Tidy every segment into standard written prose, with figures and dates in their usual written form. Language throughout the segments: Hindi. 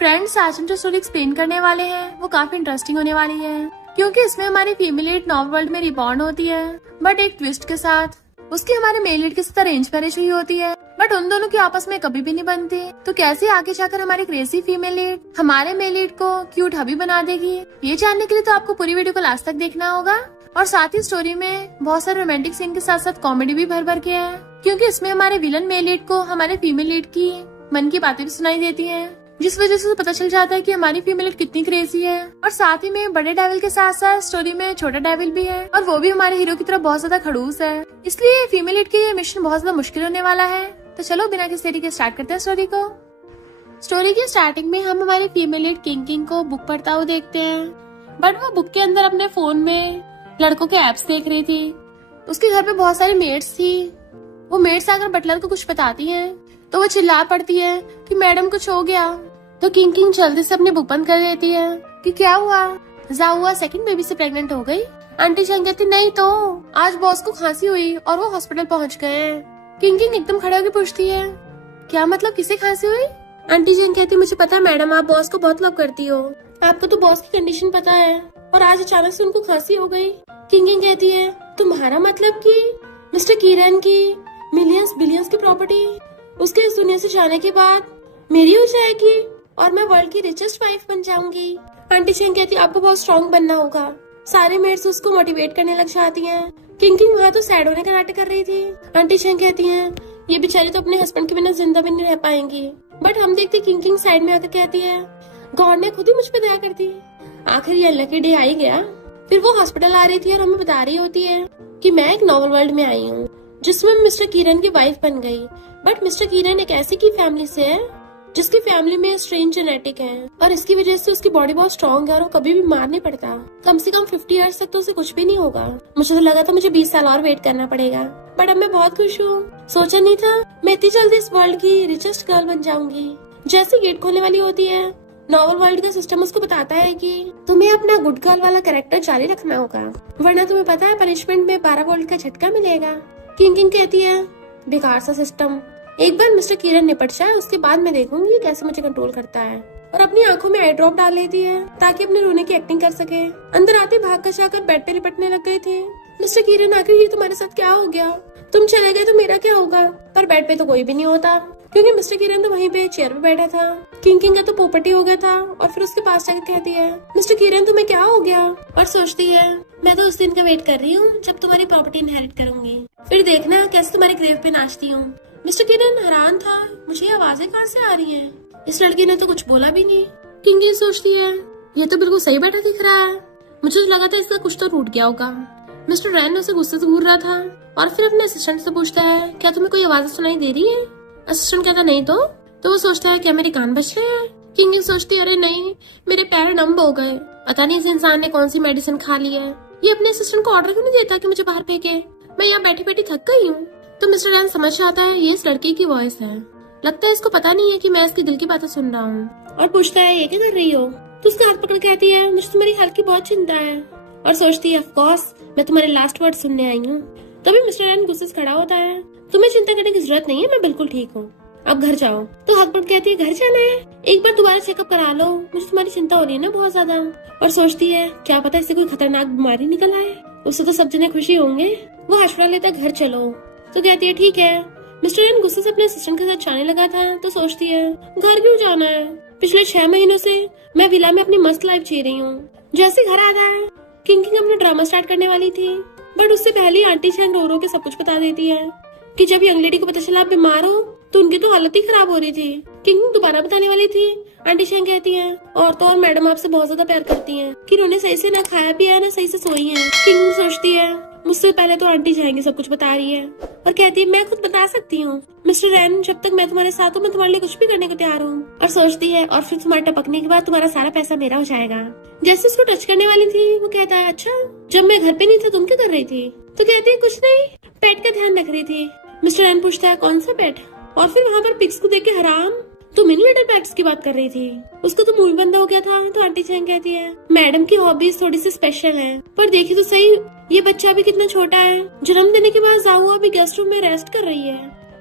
फ्रेंड्स, आज हम जो स्टोरी एक्सप्लेन करने वाले हैं वो काफी इंटरेस्टिंग होने वाली है, क्योंकि इसमें हमारी फीमेल लीड नॉर्मल वर्ल्ड में रिबॉर्न होती है, बट एक ट्विस्ट के साथ। उसकी हमारे मेल लीड के साथ अरेंज मैरिज हुई होती है, बट उन दोनों की आपस में कभी भी नहीं बनती। तो कैसे आगे जाकर हमारी क्रेजी फीमेल लीड हमारे मेल लीड को क्यूट हबी बना देगी, ये जानने के लिए तो आपको पूरी वीडियो को लास्ट तक देखना होगा। और साथ ही स्टोरी में बहुत सारे रोमांटिक सीन के साथ साथ कॉमेडी भी भर भर के है, क्योंकि इसमें हमारे विलन मेल लीड को हमारे फीमेल लीड की मन की बातें भी सुनाई देती हैं, जिस वजह से पता चल जाता है कि हमारी फीमेल लीड कितनी क्रेजी है। और साथ ही में बड़े डेविल के साथ साथ स्टोरी में छोटा डेविल भी है, और वो भी हमारे हीरो की तरह बहुत ज्यादा खड़ूस है। इसलिए फीमेल लीड के ये मिशन बहुत ज्यादा मुश्किल होने वाला है। तो चलो बिना किसी देरी के स्टार्ट करते हैं स्टोरी को। स्टोरी की स्टार्टिंग में हम हमारी फीमेल लीड किंग को बुक पढ़ता हुआ देखते हैं, बट वो बुक के अंदर अपने फोन में लड़कों के एप्स देख रही थी। उसके घर पे बहुत सारी मेड्स थी। वो मेड्स आकर बटलर को कुछ बताती हैं, तो वो चिल्ला पड़ती है कि मैडम कुछ हो गया। तो किंग जल्दी से अपनी बुक बंद कर देती है कि क्या हुआ, जाहुआ सेकंड बेबी से प्रेग्नेंट हो गई। आंटी चैंग कहती नहीं तो आज बॉस को खांसी हुई और वो हॉस्पिटल पहुंच गए हैं। किंग एकदम खड़े होकर पूछती है क्या मतलब, किसे खांसी हुई? आंटी चैंग कहती मुझे पता है मैडम, आप बॉस को बहुत लव करती हो, आपको तो बॉस की कंडीशन पता है, और आज अचानक से उनको खांसी हो गई। किंग कहती है तुम्हारा मतलब कि मिस्टर किरण की मिलियंस बिलियंस की प्रॉपर्टी उसके इस दुनिया से जाने के बाद मेरी हो जाएगी और मैं वर्ल्ड की रिचेस्ट वाइफ बन जाऊंगी। आंटी चैंग कहती आपको बहुत स्ट्रॉन्ग बनना होगा। सारे मेट्स उसको मोटिवेट करने लग जाती हैं। किंग वहाँ तो सैड होने का नाटक कर रही थी। आंटी चैंग कहती हैं ये बेचारी तो अपने हस्बैंड के बिना जिंदा भी नहीं रह पाएंगी। बट हम देखते किंग साइड में आकर कहती है गॉड ने खुद ही मुझ पर दया कर दी, आखिर ये लकी डे आ ही गया। फिर वो हॉस्पिटल आ रही थी और हमें बता रही होती है कि मैं एक नॉवल वर्ल्ड में आई हूँ जिसमें मिस्टर किरण की वाइफ बन गई। बट मिस्टर किरण एक ऐसी की फैमिली से है जिसकी फैमिली में स्ट्रेंज जेनेटिक है, और इसकी वजह से उसकी बॉडी बहुत स्ट्रॉन्ग है और वो कभी भी मार नहीं पड़ता। कम से कम 50 इयर्स तक तो उसे कुछ भी नहीं होगा। मुझे तो लगा था मुझे 20 साल और वेट करना पड़ेगा, बट अब मैं बहुत खुश हूँ। सोचा नहीं था मैं इतनी जल्दी इस वर्ल्ड की रिचेस्ट गर्ल बन जाऊंगी। जैसे गेट खोलने वाली होती है, नॉवल वर्ल्ड का सिस्टम उसको बताता है कि तुम्हें अपना गुड गर्ल वाला कैरेक्टर जारी रखना होगा, वरना तुम्हें पता है पनिशमेंट में 12 वोल्ट का झटका मिलेगा। किंग कहती है बेकार सा सिस्टम, एक बार मिस्टर किरण निपट जाए उसके बाद मैं देखूंगी कैसे मुझे कंट्रोल करता है। और अपनी आंखों में आई ड्रॉप डाल लेती है ताकि अपने रोने की एक्टिंग कर सके। अंदर आते भाग कर जाकर बेड पे लिपटने लग गए थे। मिस्टर किरण आखिर ये तुम्हारे साथ क्या हो गया, तुम चले गए तो मेरा क्या होगा? पर बेड पे तो कोई भी नहीं होता, क्योंकि मिस्टर किरण तो वहीं पे चेयर पे बैठा था। किंग का तो पोपटी हो गया था, और फिर उसके पास जाकर कहती है मिस्टर किरण तुम्हें क्या हो गया? और सोचती है मैं तो उस दिन का वेट कर रही हूँ जब तुम्हारी प्रॉपर्टी इनहेरिट करूंगी, फिर देखना कैसे तुम्हारे ग्रेव पे नाचती हूँ। मिस्टर किरण हैरान था, मुझे आवाजें कहाँ से आ रही हैं? इस लड़की ने तो कुछ बोला भी नहीं। किंग सोचती है ये तो बिल्कुल सही बैठा दिख रहा है, मुझे तो लगा था इसका कुछ तो टूट गया होगा। मिस्टर रैन उसे गुस्से से घूर रहा था, और फिर अपने असिस्टेंट से पूछता है क्या तुम्हें कोई आवाज सुनाई दे रही है? असिस्टेंट कहता नहीं तो वो सोचता है क्या मेरे कान बज रहे हैं? किंग सोचती है अरे नहीं, मेरे पैर नंब हो गए, पता नहीं इस इंसान ने कौन सी मेडिसिन खा ली है। ये अपने असिस्टेंट को ऑर्डर क्यों नहीं देता कि मुझे बाहर फेंके, मैं यहाँ बैठी बैठी थक गई हूँ। तो मिस्टर रैन समझ जाता है ये इस लड़की की वॉइस है, लगता है इसको पता नहीं है कि मैं इसके दिल की बातें सुन रहा हूँ, और पूछता है ये क्या कर रही हो? तो उसका हाथ पकड़ कहती है मुझे तुम्हारी हेल्थ की बहुत चिंता है, और सोचती है ऑफ कोर्स मैं तुम्हारे लास्ट वर्ड सुनने आई हूँ। तभी मिस्टर रैन गुस्से से खड़ा होता है, तुम्हें चिंता करने की जरूरत नहीं है, मैं बिल्कुल ठीक हूँ, अब घर जाओ। तो हाथ पकड़ कहती है घर जाना है, एक बार दोबारा चेकअप करा लो, मुझे तुम्हारी चिंता हो रही है ना बहुत ज्यादा। और सोचती है क्या पता इससे कोई खतरनाक बीमारी निकल आए, उससे तो सब जने खुशी होंगे। वो हॉस्पिटल लेता घर चलो, तो कहती है ठीक है। मिस्टर रैन गुस्से से अपने असिस्टेंट के साथ जाने लगा था, तो सोचती है घर क्यों जाना है, पिछले 6 महीनों से मैं विला में अपनी मस्त लाइफ जी रही हूँ। जैसे घर आता है किंग अपना ड्रामा स्टार्ट करने वाली थी, बट उससे पहले आंटी चैंग रो के सब कुछ बता देती है कि जब यंग लेडी को पता चला आप बीमार हो तो उनकी तो हालत ही खराब हो रही थी। किंग दोबारा बताने वाली थी। आंटी चैंग कहती है और तो और मैडम आपसे बहुत ज्यादा प्यार करती हैं कि उन्होंने सही से ना खाया पिया ना सही से सोई है। किंग सोचती है मुझसे पहले तो आंटी जाएंगे सब कुछ बता रही है, और कहती है मैं खुद बता सकती हूँ मिस्टर रैन, जब तक मैं तुम्हारे साथ हूँ मैं तुम्हारे लिए कुछ भी करने को तैयार हूँ। और सोचती है और फिर तुम्हारे टपकने के बाद तुम्हारा सारा पैसा मेरा हो जाएगा। जैसे उसको टच करने वाली थी वो कहता है अच्छा जब मैं घर पे नहीं था तुम क्या कर रही थी? तो कहती है कुछ नहीं, पेट का ध्यान रख रही थी। मिस्टर रैन पूछता है कौन सा पेट? और फिर वहाँ पर पिग्स को देख के हैरान, तो मिनी लिटिल पेट्स की बात कर रही थी, उसको तो मुंह बंद हो गया था। तो आंटी चैंग कहती है मैडम की हॉबीज थोड़ी सी स्पेशल है, पर देखिए तो सही ये बच्चा भी कितना छोटा है, जन्म देने के बाद जाहुआ भी गेस्ट रूम में रेस्ट कर रही है।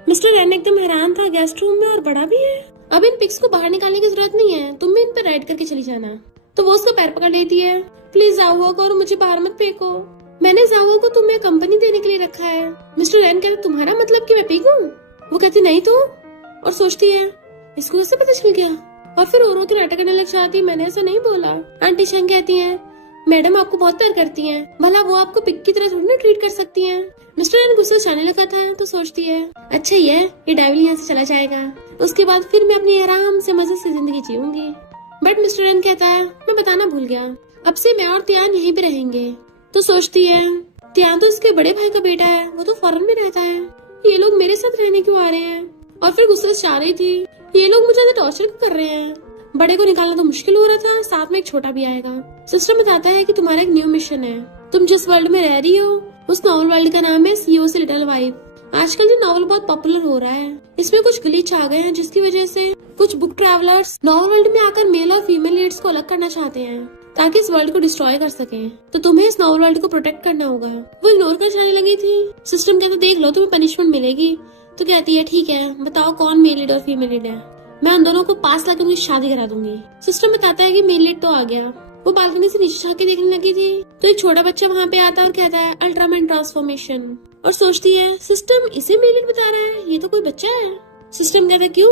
मिस्टर रैन एकदम हैरान था, गेस्ट रूम में और बड़ा भी है। अब इन पिक्स को बाहर निकालने की जरूरत नहीं है, तुम भी इन पर राइड करके चली जाना। तो वो उसका पैर पकड़ लेती है। प्लीज जाओ और मुझे बाहर मत फेंको, मैंने जाओ को तुम्हें कंपनी देने के लिए रखा है। मिस्टर रैन कहते तुम्हारा मतलब कि मैं पीकूं? वो कहती नहीं तो, और सोचती है इसको कैसे पता चल गया, और फिर रो के नाटक करने लग जाती, मैंने ऐसा नहीं बोला। आंटी शंग कहती है मैडम आपको बहुत प्यार करती हैं, भला वो आपको पिक की तरह थोड़ी ना ट्रीट कर सकती हैं। मिस्टर रैन गुस्सा जाने लगा था तो सोचती है अच्छा ये डेविल यहाँ से चला जाएगा, उसके बाद फिर मैं अपनी आराम से मजे से जिंदगी जीऊंगी। बट मिस्टर रैन कहता है मैं बताना भूल गया, अब से मैं और त्यान यहीं पे रहेंगे। तो सोचती है त्यान तो इसके बड़े भाई का बेटा है, वो तो फॉरेन में रहता है, ये लोग मेरे साथ रहने क्यों आ रहे हैं। और फिर गुस्सा से चाह रही थी ये लोग मुझे टॉर्चर कर रहे हैं, बड़े को निकालना तो मुश्किल हो रहा था, साथ में एक छोटा भी आएगा। सिस्टम बताता है कि तुम्हारा एक न्यू मिशन है, तुम जिस वर्ल्ड में रह रही हो उस नॉवल वर्ल्ड का नाम है सीईओ से लिटिल वाइफ। आजकल ये नॉवल बहुत पॉपुलर हो रहा है, इसमें कुछ ग्लिच आ गए हैं जिसकी वजह से कुछ बुक ट्रैवलर्स नॉवल वर्ल्ड में आकर मेल और फीमेल लीड्स को अलग करना चाहते हैं ताकि इस वर्ल्ड को डिस्ट्रॉय कर सके। तो तुम्हें इस नॉवल वर्ल्ड को प्रोटेक्ट करना होगा। वो इग्नोर कर जाने लगी थी। सिस्टम कहता देख लो तुम्हें पनिशमेंट मिलेगी। तो कहती है ठीक है बताओ कौन मेल लीड और फीमेल लीड है, मैं उन दोनों को पास लाकर उनकी शादी करा दूंगी। सिस्टम बताता है कि मेल लीड तो आ गया। वो बालकनी से नीचे झांक के देखने लगी थी तो एक छोटा बच्चा वहाँ पे आता और कहता है अल्ट्रामैन ट्रांसफॉर्मेशन, और सोचती है सिस्टम इसे मेल लीड बता रहा है, ये तो कोई बच्चा है। सिस्टम कहता है क्यों,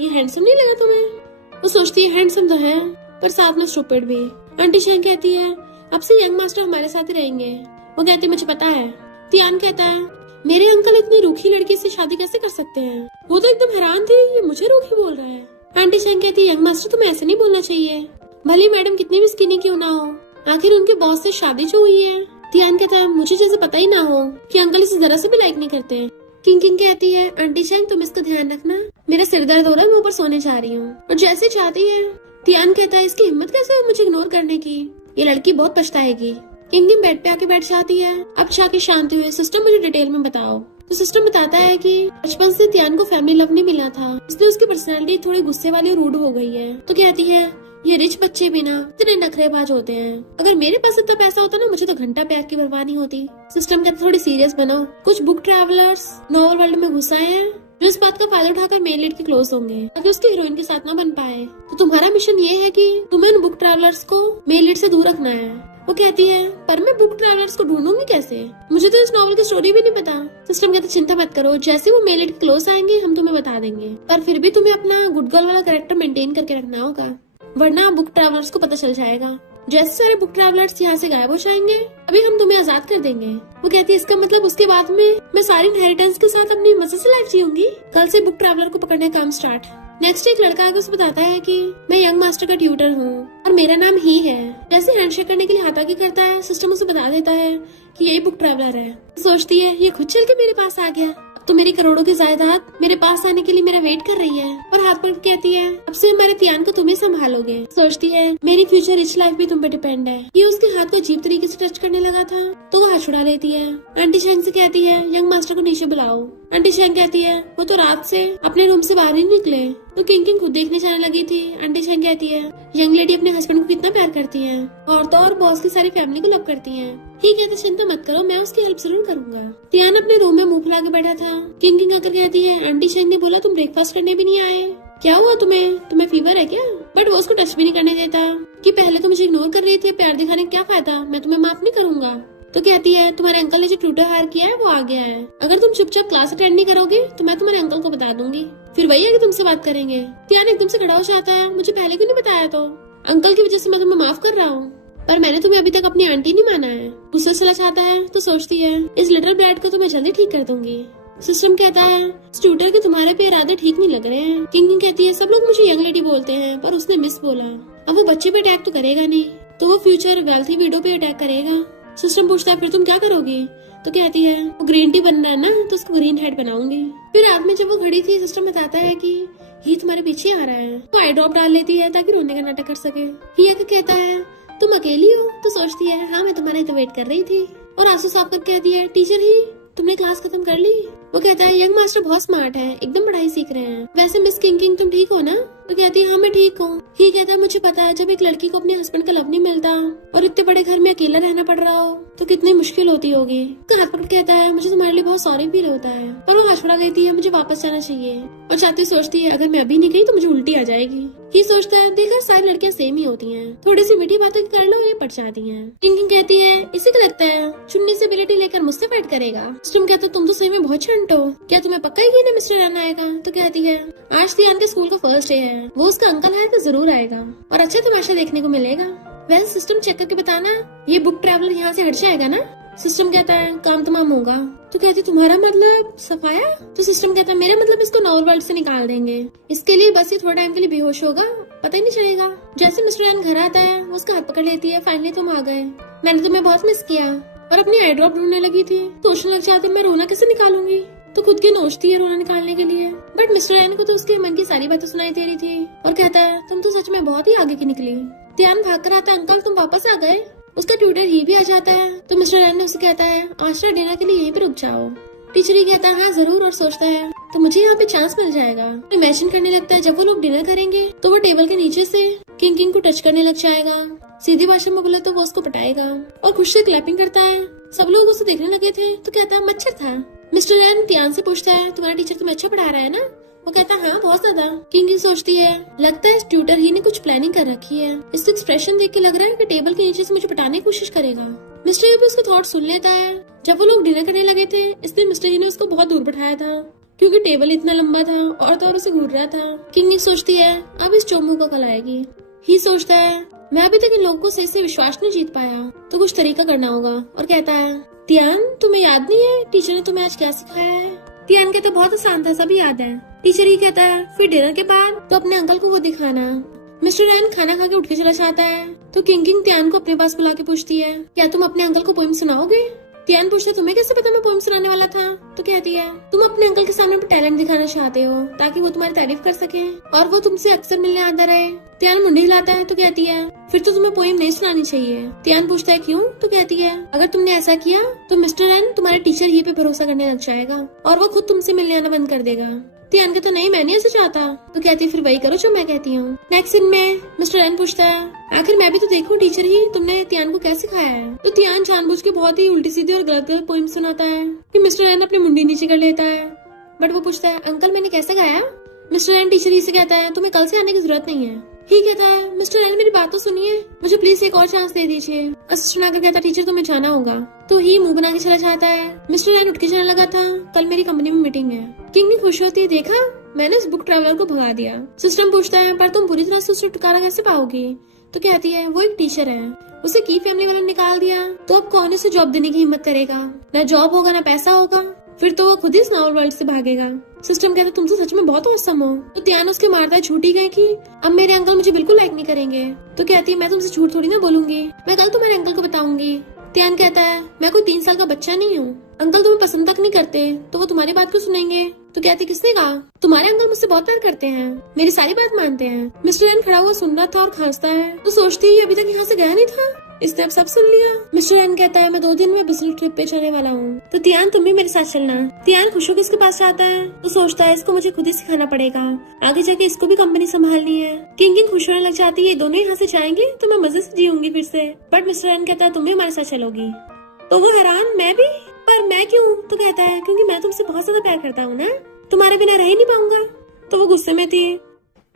ये हैंडसम नहीं लगा तुम्हें? वो सोचती है हैंडसम तो है पर साथ में स्टूपिड भी। आंटी शैंग कहती है अब से यंग मास्टर हमारे साथ ही रहेंगे। वो कहते मुझे पता है। तियान कहता है मेरे अंकल इतनी रूखी लड़की से शादी कैसे कर सकते हैं? वो तो एकदम हैरान थी, ये मुझे रूखी बोल रहा है। आंटी शैंग कहती है यंग मास्टर तुम्हें ऐसे नहीं बोलना चाहिए, भले मैडम कितनी भी स्किनी क्यों ना हो, आखिर उनके बॉस से शादी जो हुई है। तियान कहता है मुझे जैसे पता ही ना हो कि अंकल इसे जरा से भी लाइक नहीं करते। किंग किंग कहती है आंटी शैंग तुम इसका ध्यान रखना, मेरा सिर दर्द हो रहा है, मैं ऊपर सोने जा रही हूँ। और जैसे चाहती है। तियान कहता है इसकी हिम्मत कैसे हुई मुझे इग्नोर करने की, ये लड़की बहुत पछताएगी। किंग किंग बेड पे आके बैठ जाती है। अब जाके शांति हुई सिस्टम मुझे डिटेल में बताओ। तो सिस्टम बताता है कि बचपन से तियान को फैमिली लव नहीं मिला था, इसलिए उसकी पर्सनालिटी थोड़ी गुस्से वाली और रूड हो गई है। तो कहती है ये रिच बच्चे भी ना इतने नखरेबाज होते हैं, अगर मेरे पास इतना पैसा होता ना मुझे तो घंटा प्यार की परवाह नहीं होती। सिस्टम कहता थोड़ी सीरियस बनो, कुछ बुक ट्रैवलर्स नॉवल वर्ल्ड में घुस आए हैं जो इस बात का फायदा उठाकर मेल लीड के क्लोज होंगे ताकि उसकी हीरोइन के साथ ना बन पाए। तो तुम्हारा मिशन ये है कि तुम्हें उन बुक ट्रैवलर्स को मेल लीड से दूर रखना है। वो कहती है पर मैं बुक ट्रैवलर्स को ढूंढूंगी कैसे, मुझे तो इस नॉवल की स्टोरी भी नहीं पता। सिस्टम कहते चिंता मत करो, जैसे वो मेल लीड के क्लोज आएंगे हम तुम्हें बता देंगे, पर फिर भी तुम्हें अपना गुड गर्ल वाला कैरेक्टर मेंटेन करके रखना होगा, वरना बुक ट्रैवलर्स को पता चल जाएगा। जैसे सारे बुक ट्रैवलर्स यहाँ से गायब हो जाएंगे अभी हम तुम्हें आजाद कर देंगे। वो कहती है इसका मतलब उसके बाद में मैं सारी इनहेरिटेंस के साथ अपनी मजे से लाइफ जीऊंगी। कल से बुक ट्रैवलर को पकड़ने का काम स्टार्ट। नेक्स्ट एक लड़का आके उसे बताता है कि मैं यंग मास्टर का ट्यूटर हूँ और मेरा नाम ही है। जैसे हैंडशेक करने के लिए हाथाकी करता है सिस्टम उसे बता देता है कि यही बुक ट्रैवलर है। सोचती है ये खुद चल के मेरे पास आ गया, तो मेरी करोड़ों की जायदाद मेरे पास आने के लिए मेरा वेट कर रही है। और हाथ पकड़ कहती है अब से हमारे तियान को तुम्हें संभालोगे। सोचती है मेरी फ्यूचर रिच लाइफ भी तुम पे डिपेंड है। ये उसके हाथ को अजीब तरीके से टच करने लगा था तो वो हाथ छुड़ा लेती है। आंटी शैंग से कहती है यंग मास्टर को नीचे बुलाओ। आंटी शैंग कहती है वो तो रात से अपने रूम से बाहर ही निकले। तो किंग किंग खुद देखने जाने लगी थी। आंटी शैंग कहती है यंग लेडी अपने हस्बैंड को कितना प्यार करती है और तो और बॉस की सारी फैमिली को लव करती है। ठीक है तो चिंता मत करो, मैं उसकी हेल्प जरूर करूंगा। तियान अपने रूम में मुंह फुला के बैठा था। किंग किंग आकर कहती है आंटी शैंग ने बोला तुम ब्रेकफास्ट करने भी नहीं आए, क्या हुआ तुम्हें फीवर है क्या? बट वो उसको टच भी नहीं करने देता कि पहले तो मुझे इग्नोर कर रही थी, प्यार दिखाने का क्या फायदा, मैं तुम्हें माफ नहीं करूंगा। तो कहती है तुम्हारे अंकल ने जो ट्यूटर हायर किया है वो आ गया है, अगर तुम चुपचाप क्लास अटेंड नहीं करोगे तो मैं तुम्हारे अंकल को बता दूंगी, फिर वही आगे तुमसे बात करेंगे। तियान एकदम से खड़ा हो जाता है, मुझे पहले क्यों नहीं बताया? तो अंकल की वजह से मैं तुम्हें माफ कर रहा हूँ पर मैंने तुम्हें अभी तक अपनी आंटी नहीं माना है। गुस्से चला जाता है तो सोचती है इस लिटिल ब्रैड को तो मैं जल्दी ठीक कर दूंगी। सिस्टम कहता है ट्यूटर के तुम्हारे पे इरादे ठीक नहीं लग रहे हैं। किंग कहती है सब लोग मुझे यंग लेडी बोलते हैं पर उसने मिस बोला, अब वो बच्चे पे अटैक तो करेगा नहीं, तो वो फ्यूचर वेल्थी विडो पे अटैक करेगा। सिस्टम पूछता है फिर तुम क्या करोगी? तो कहती है वो ग्रीन टी बनना है ना तो उसको ग्रीन हेड बनाऊंगी। फिर रात में जब वो खड़ी थी सिस्टम बताता है कि ही तुम्हारे पीछे आ रहा है। तो आई ड्रॉप डाल लेती है ताकि रोने का नाटक कर सके। ही आके कहता है तुम अकेली हो? तो सोचती है हाँ मैं तुम्हारे तो वेट कर रही थी। और आंसू साफ करके कहती है टीचर ही तुमने क्लास खत्म कर ली? वो कहता है यंग मास्टर बहुत स्मार्ट है, एकदम पढ़ाई सीख रहे हैं। वैसे मिस किंग किंग तुम ठीक हो ना? तो कहती है हाँ मैं ठीक हूँ। ही कहता है मुझे पता है जब एक लड़की को अपने हस्बैंड का लव नहीं मिलता और इतने बड़े घर में अकेला रहना पड़ रहा हो तो कितनी मुश्किल होती होगी। हाथ पकड़ कहता है मुझे तुम्हारे लिए बहुत सॉरी फील होता है, पर वो हाथ पकड़ा देती है मुझे वापस जाना चाहिए और चाहती सोचती है अगर मैं अभी नहीं गई तो मुझे उल्टी आ जाएगी। ही सोचता है देखा सारी लड़कियां सेम ही होती हैं, थोड़ी सी मीठी बातें कर लो ये पट जाती हैं। किंग कहती है इसी को लगता है चुन्नी से बिलेटी लेकर मुझसे फाइट करेगा। सिस्टम कहता है तुम तो सही में बहुत चंट हो, क्या तुम्हें पक्का ही ना मिस्टर रन आएगा? तो कहती है आज तियान के स्कूल का फर्स्ट डे है, वो उसका अंकल है तो जरूर आएगा और अच्छा तमाशा देखने को मिलेगा। वैसे सिस्टम चेक करके बताना ये बुक ट्रैवलर यहाँ से हट जाएगा ना? सिस्टम कहता है काम तमाम होगा। तो कहती तुम्हारा मतलब सफाया? तो सिस्टम कहता है मेरा मतलब इसको नॉवल वर्ल्ड से निकाल देंगे, इसके लिए बस ये थोड़ा टाइम के लिए बेहोश होगा, पता ही नहीं चलेगा। जैसे मिस्टर रन घर आता है वो उसका हाथ पकड़ लेती है, फाइनली तुम आ गए, मैंने तुम्हें बहुत मिस किया और अपनी आई ड्रॉप ढूंढने लगी थी, सोचने लग जाती मैं रोना कैसे निकालूंगी, तो खुद की नोचती है रोना निकालने के लिए। बट मिस्टर रन को तो उसके मन की सारी बातें सुनाई दे रही थी और कहता है तुम तो सच में बहुत ही आगे की निकली। ध्यान भाग कर आता है अंकल तुम वापस आ गए। उसका ट्यूटर ही भी आ जाता है तो मिस्टर रन उसे कहता है आज का डिनर के लिए यहीं पे रुक जाओ। टीचर ही कहता है हाँ जरूर और सोचता है तो मुझे यहाँ पे चांस मिल जाएगा। इमेजिन करने लगता है जब वो लोग डिनर करेंगे तो वो टेबल के नीचे से किंग किंग को टच करने लग जाएगा, सीधी भाषा में बोले तो वो उसको पटाएगा और खुशी से क्लैपिंग करता है। सब लोग उसे देखने लगे थे तो कहता है मच्छर था। मिस्टर रन ध्यान से पूछता है तुम्हारा टीचर तुम्हें अच्छा पढ़ा रहा है ना? वो कहता है हाँ बहुत ज्यादा। किंग सोचती है लगता है ट्यूटर ही ने कुछ प्लानिंग कर रखी है, इसका एक्सप्रेशन देख के लग रहा है कि टेबल के नीचे से मुझे पटाने की कोशिश करेगा। मिस्टर ही भी उसका थॉट सुन लेता है। जब वो लोग डिनर करने लगे थे इसलिए मिस्टर ही ने उसको बहुत दूर बैठाया था क्योंकि टेबल इतना लंबा था और तो और उसे घूर रहा था। किंग सोचती है अब इस चोमू को कल आएगी। ही सोचता है मैं अभी तक इन लोगों को सही से विश्वास नहीं जीत पाया तो कुछ तरीका करना होगा और कहता है तियान तुम्हें याद नहीं है टीचर ने तुम्हें आज क्या सिखाया है? तियान कहता बहुत आसान था, सभी याद है। टीचर ही कहता है फिर डिनर के बाद तो अपने अंकल को वो दिखाना। मिस्टर रैन खाना खा के उठ के चला जाता है तो किंग तियान को अपने पास बुला के पूछती है क्या तुम अपने अंकल को पोएम सुनाओगे? तियान पूछते तुम्हें कैसे पता मैं पोएम सुनाने वाला था? तो कहती है तुम अपने अंकल के सामने टैलेंट दिखाना चाहते हो ताकि वो तुम्हारी तारीफ कर सके और वो तुमसे अक्सर मिलने आता रहे। तियान मुंडी हिलाता है तो कहती है फिर तो तुम्हें पोएम नहीं सुनानी चाहिए। तियान पूछता है क्यों? तो कहती है अगर तुमने ऐसा किया तो मिस्टर रैन तुम्हारे टीचर ही पे भरोसा करने लग जाएगा और वो खुद तुमसे मिलने आना बंद कर देगा। तियान कहता नहीं मैं नहीं ऐसा चाहता। तो कहती है फिर वही करो जो मैं कहती हूँ। नेक्स्ट सीन में मिस्टर रैन पूछता है आखिर मैं भी तो देखूं टीचर ही तुमने तियान को क्या सिखाया है? तो तियान जानबूझ के बहुत ही उल्टी सीधी और गलत गलत पोएम सुनाता है कि मिस्टर रैन अपनी मुंडी नीचे कर लेता है। बट वो पूछता है अंकल मैंने कैसे गाया? मिस्टर रैन टीचर ही से कहता है तुम्हें कल से आने की जरूरत नहीं है। ही कहता है मिस्टर रैन मेरी बात तो सुनिए, मुझे प्लीज एक और चांस दे दीजिए। असिस्टेंट आकर कहता टीचर तुम्हें जाना होगा। तो ही मुंह बना के चला जाता है। मिस्टर रैन उठ के जाने लगा था कल मेरी कंपनी में मीटिंग है। किंग भी खुश होती है देखा मैंने इस बुक ट्रैवलर को भगा दिया। सिस्टम पूछता है पर तुम पूरी तरह से उसे छुटकारा कैसे पाओगी? तो कहती है वो एक टीचर है, उसे की फैमिली वालों ने निकाल दिया तो अब कौन उसे जॉब देने की हिम्मत करेगा? ना जॉब होगा ना पैसा होगा, फिर तो वो खुद ही इस नॉवल वर्ल्ड से भागेगा। सिस्टम कहता तुम तो सच में बहुत औसम हो। तो त्यान उसके मारता है झूठी गई कि अब मेरे अंकल मुझे बिल्कुल लाइक नहीं करेंगे। तो कहती है मैं तुमसे झूठ थोड़ी ना बोलूंगी, मैं कल तुम्हारे अंकल को बताऊंगी। त्यान कहता है मैं कोई 3 साल का बच्चा नहीं हूँ, अंकल तुम्हें पसंद तक नहीं करते तो वो तुम्हारी बात क्यों सुनेंगे? तो कहती किसने कहा? तुम्हारे अंकल मुझसे बहुत प्यार करते हैं, मेरी सारी बात मानते हैं। मिस्टर रैन खड़ा हुआ सुन रहा था और खांसता है तो सोचती ही अभी तक यहाँ से गया नहीं था, इसने अब सब सुन लिया। मिस्टर रैन कहता है मैं 2 दिन में बिजनेस ट्रिप पे जाने वाला हूँ तो तियान तुम भी मेरे साथ चलना। तियान खुश होकर इसके पास आता है तो सोचता है इसको मुझे खुद ही सिखाना पड़ेगा, आगे जाके इसको भी कंपनी संभालनी है। किंग खुश होने लग जाती है ये दोनों यहाँ से जाएंगे तो मैं मजे से जीऊंगी फिर से। बट मिस्टर रैन कहता है तुम भी हमारे साथ चलोगी। तो वो हैरान मैं भी, पर मैं क्यों? तो कहता है क्योंकि मैं तुमसे बहुत ज्यादा प्यार करता हूँ ना, तुम्हारे बिना रह ही नहीं पाऊंगा। तो वो गुस्से में थी।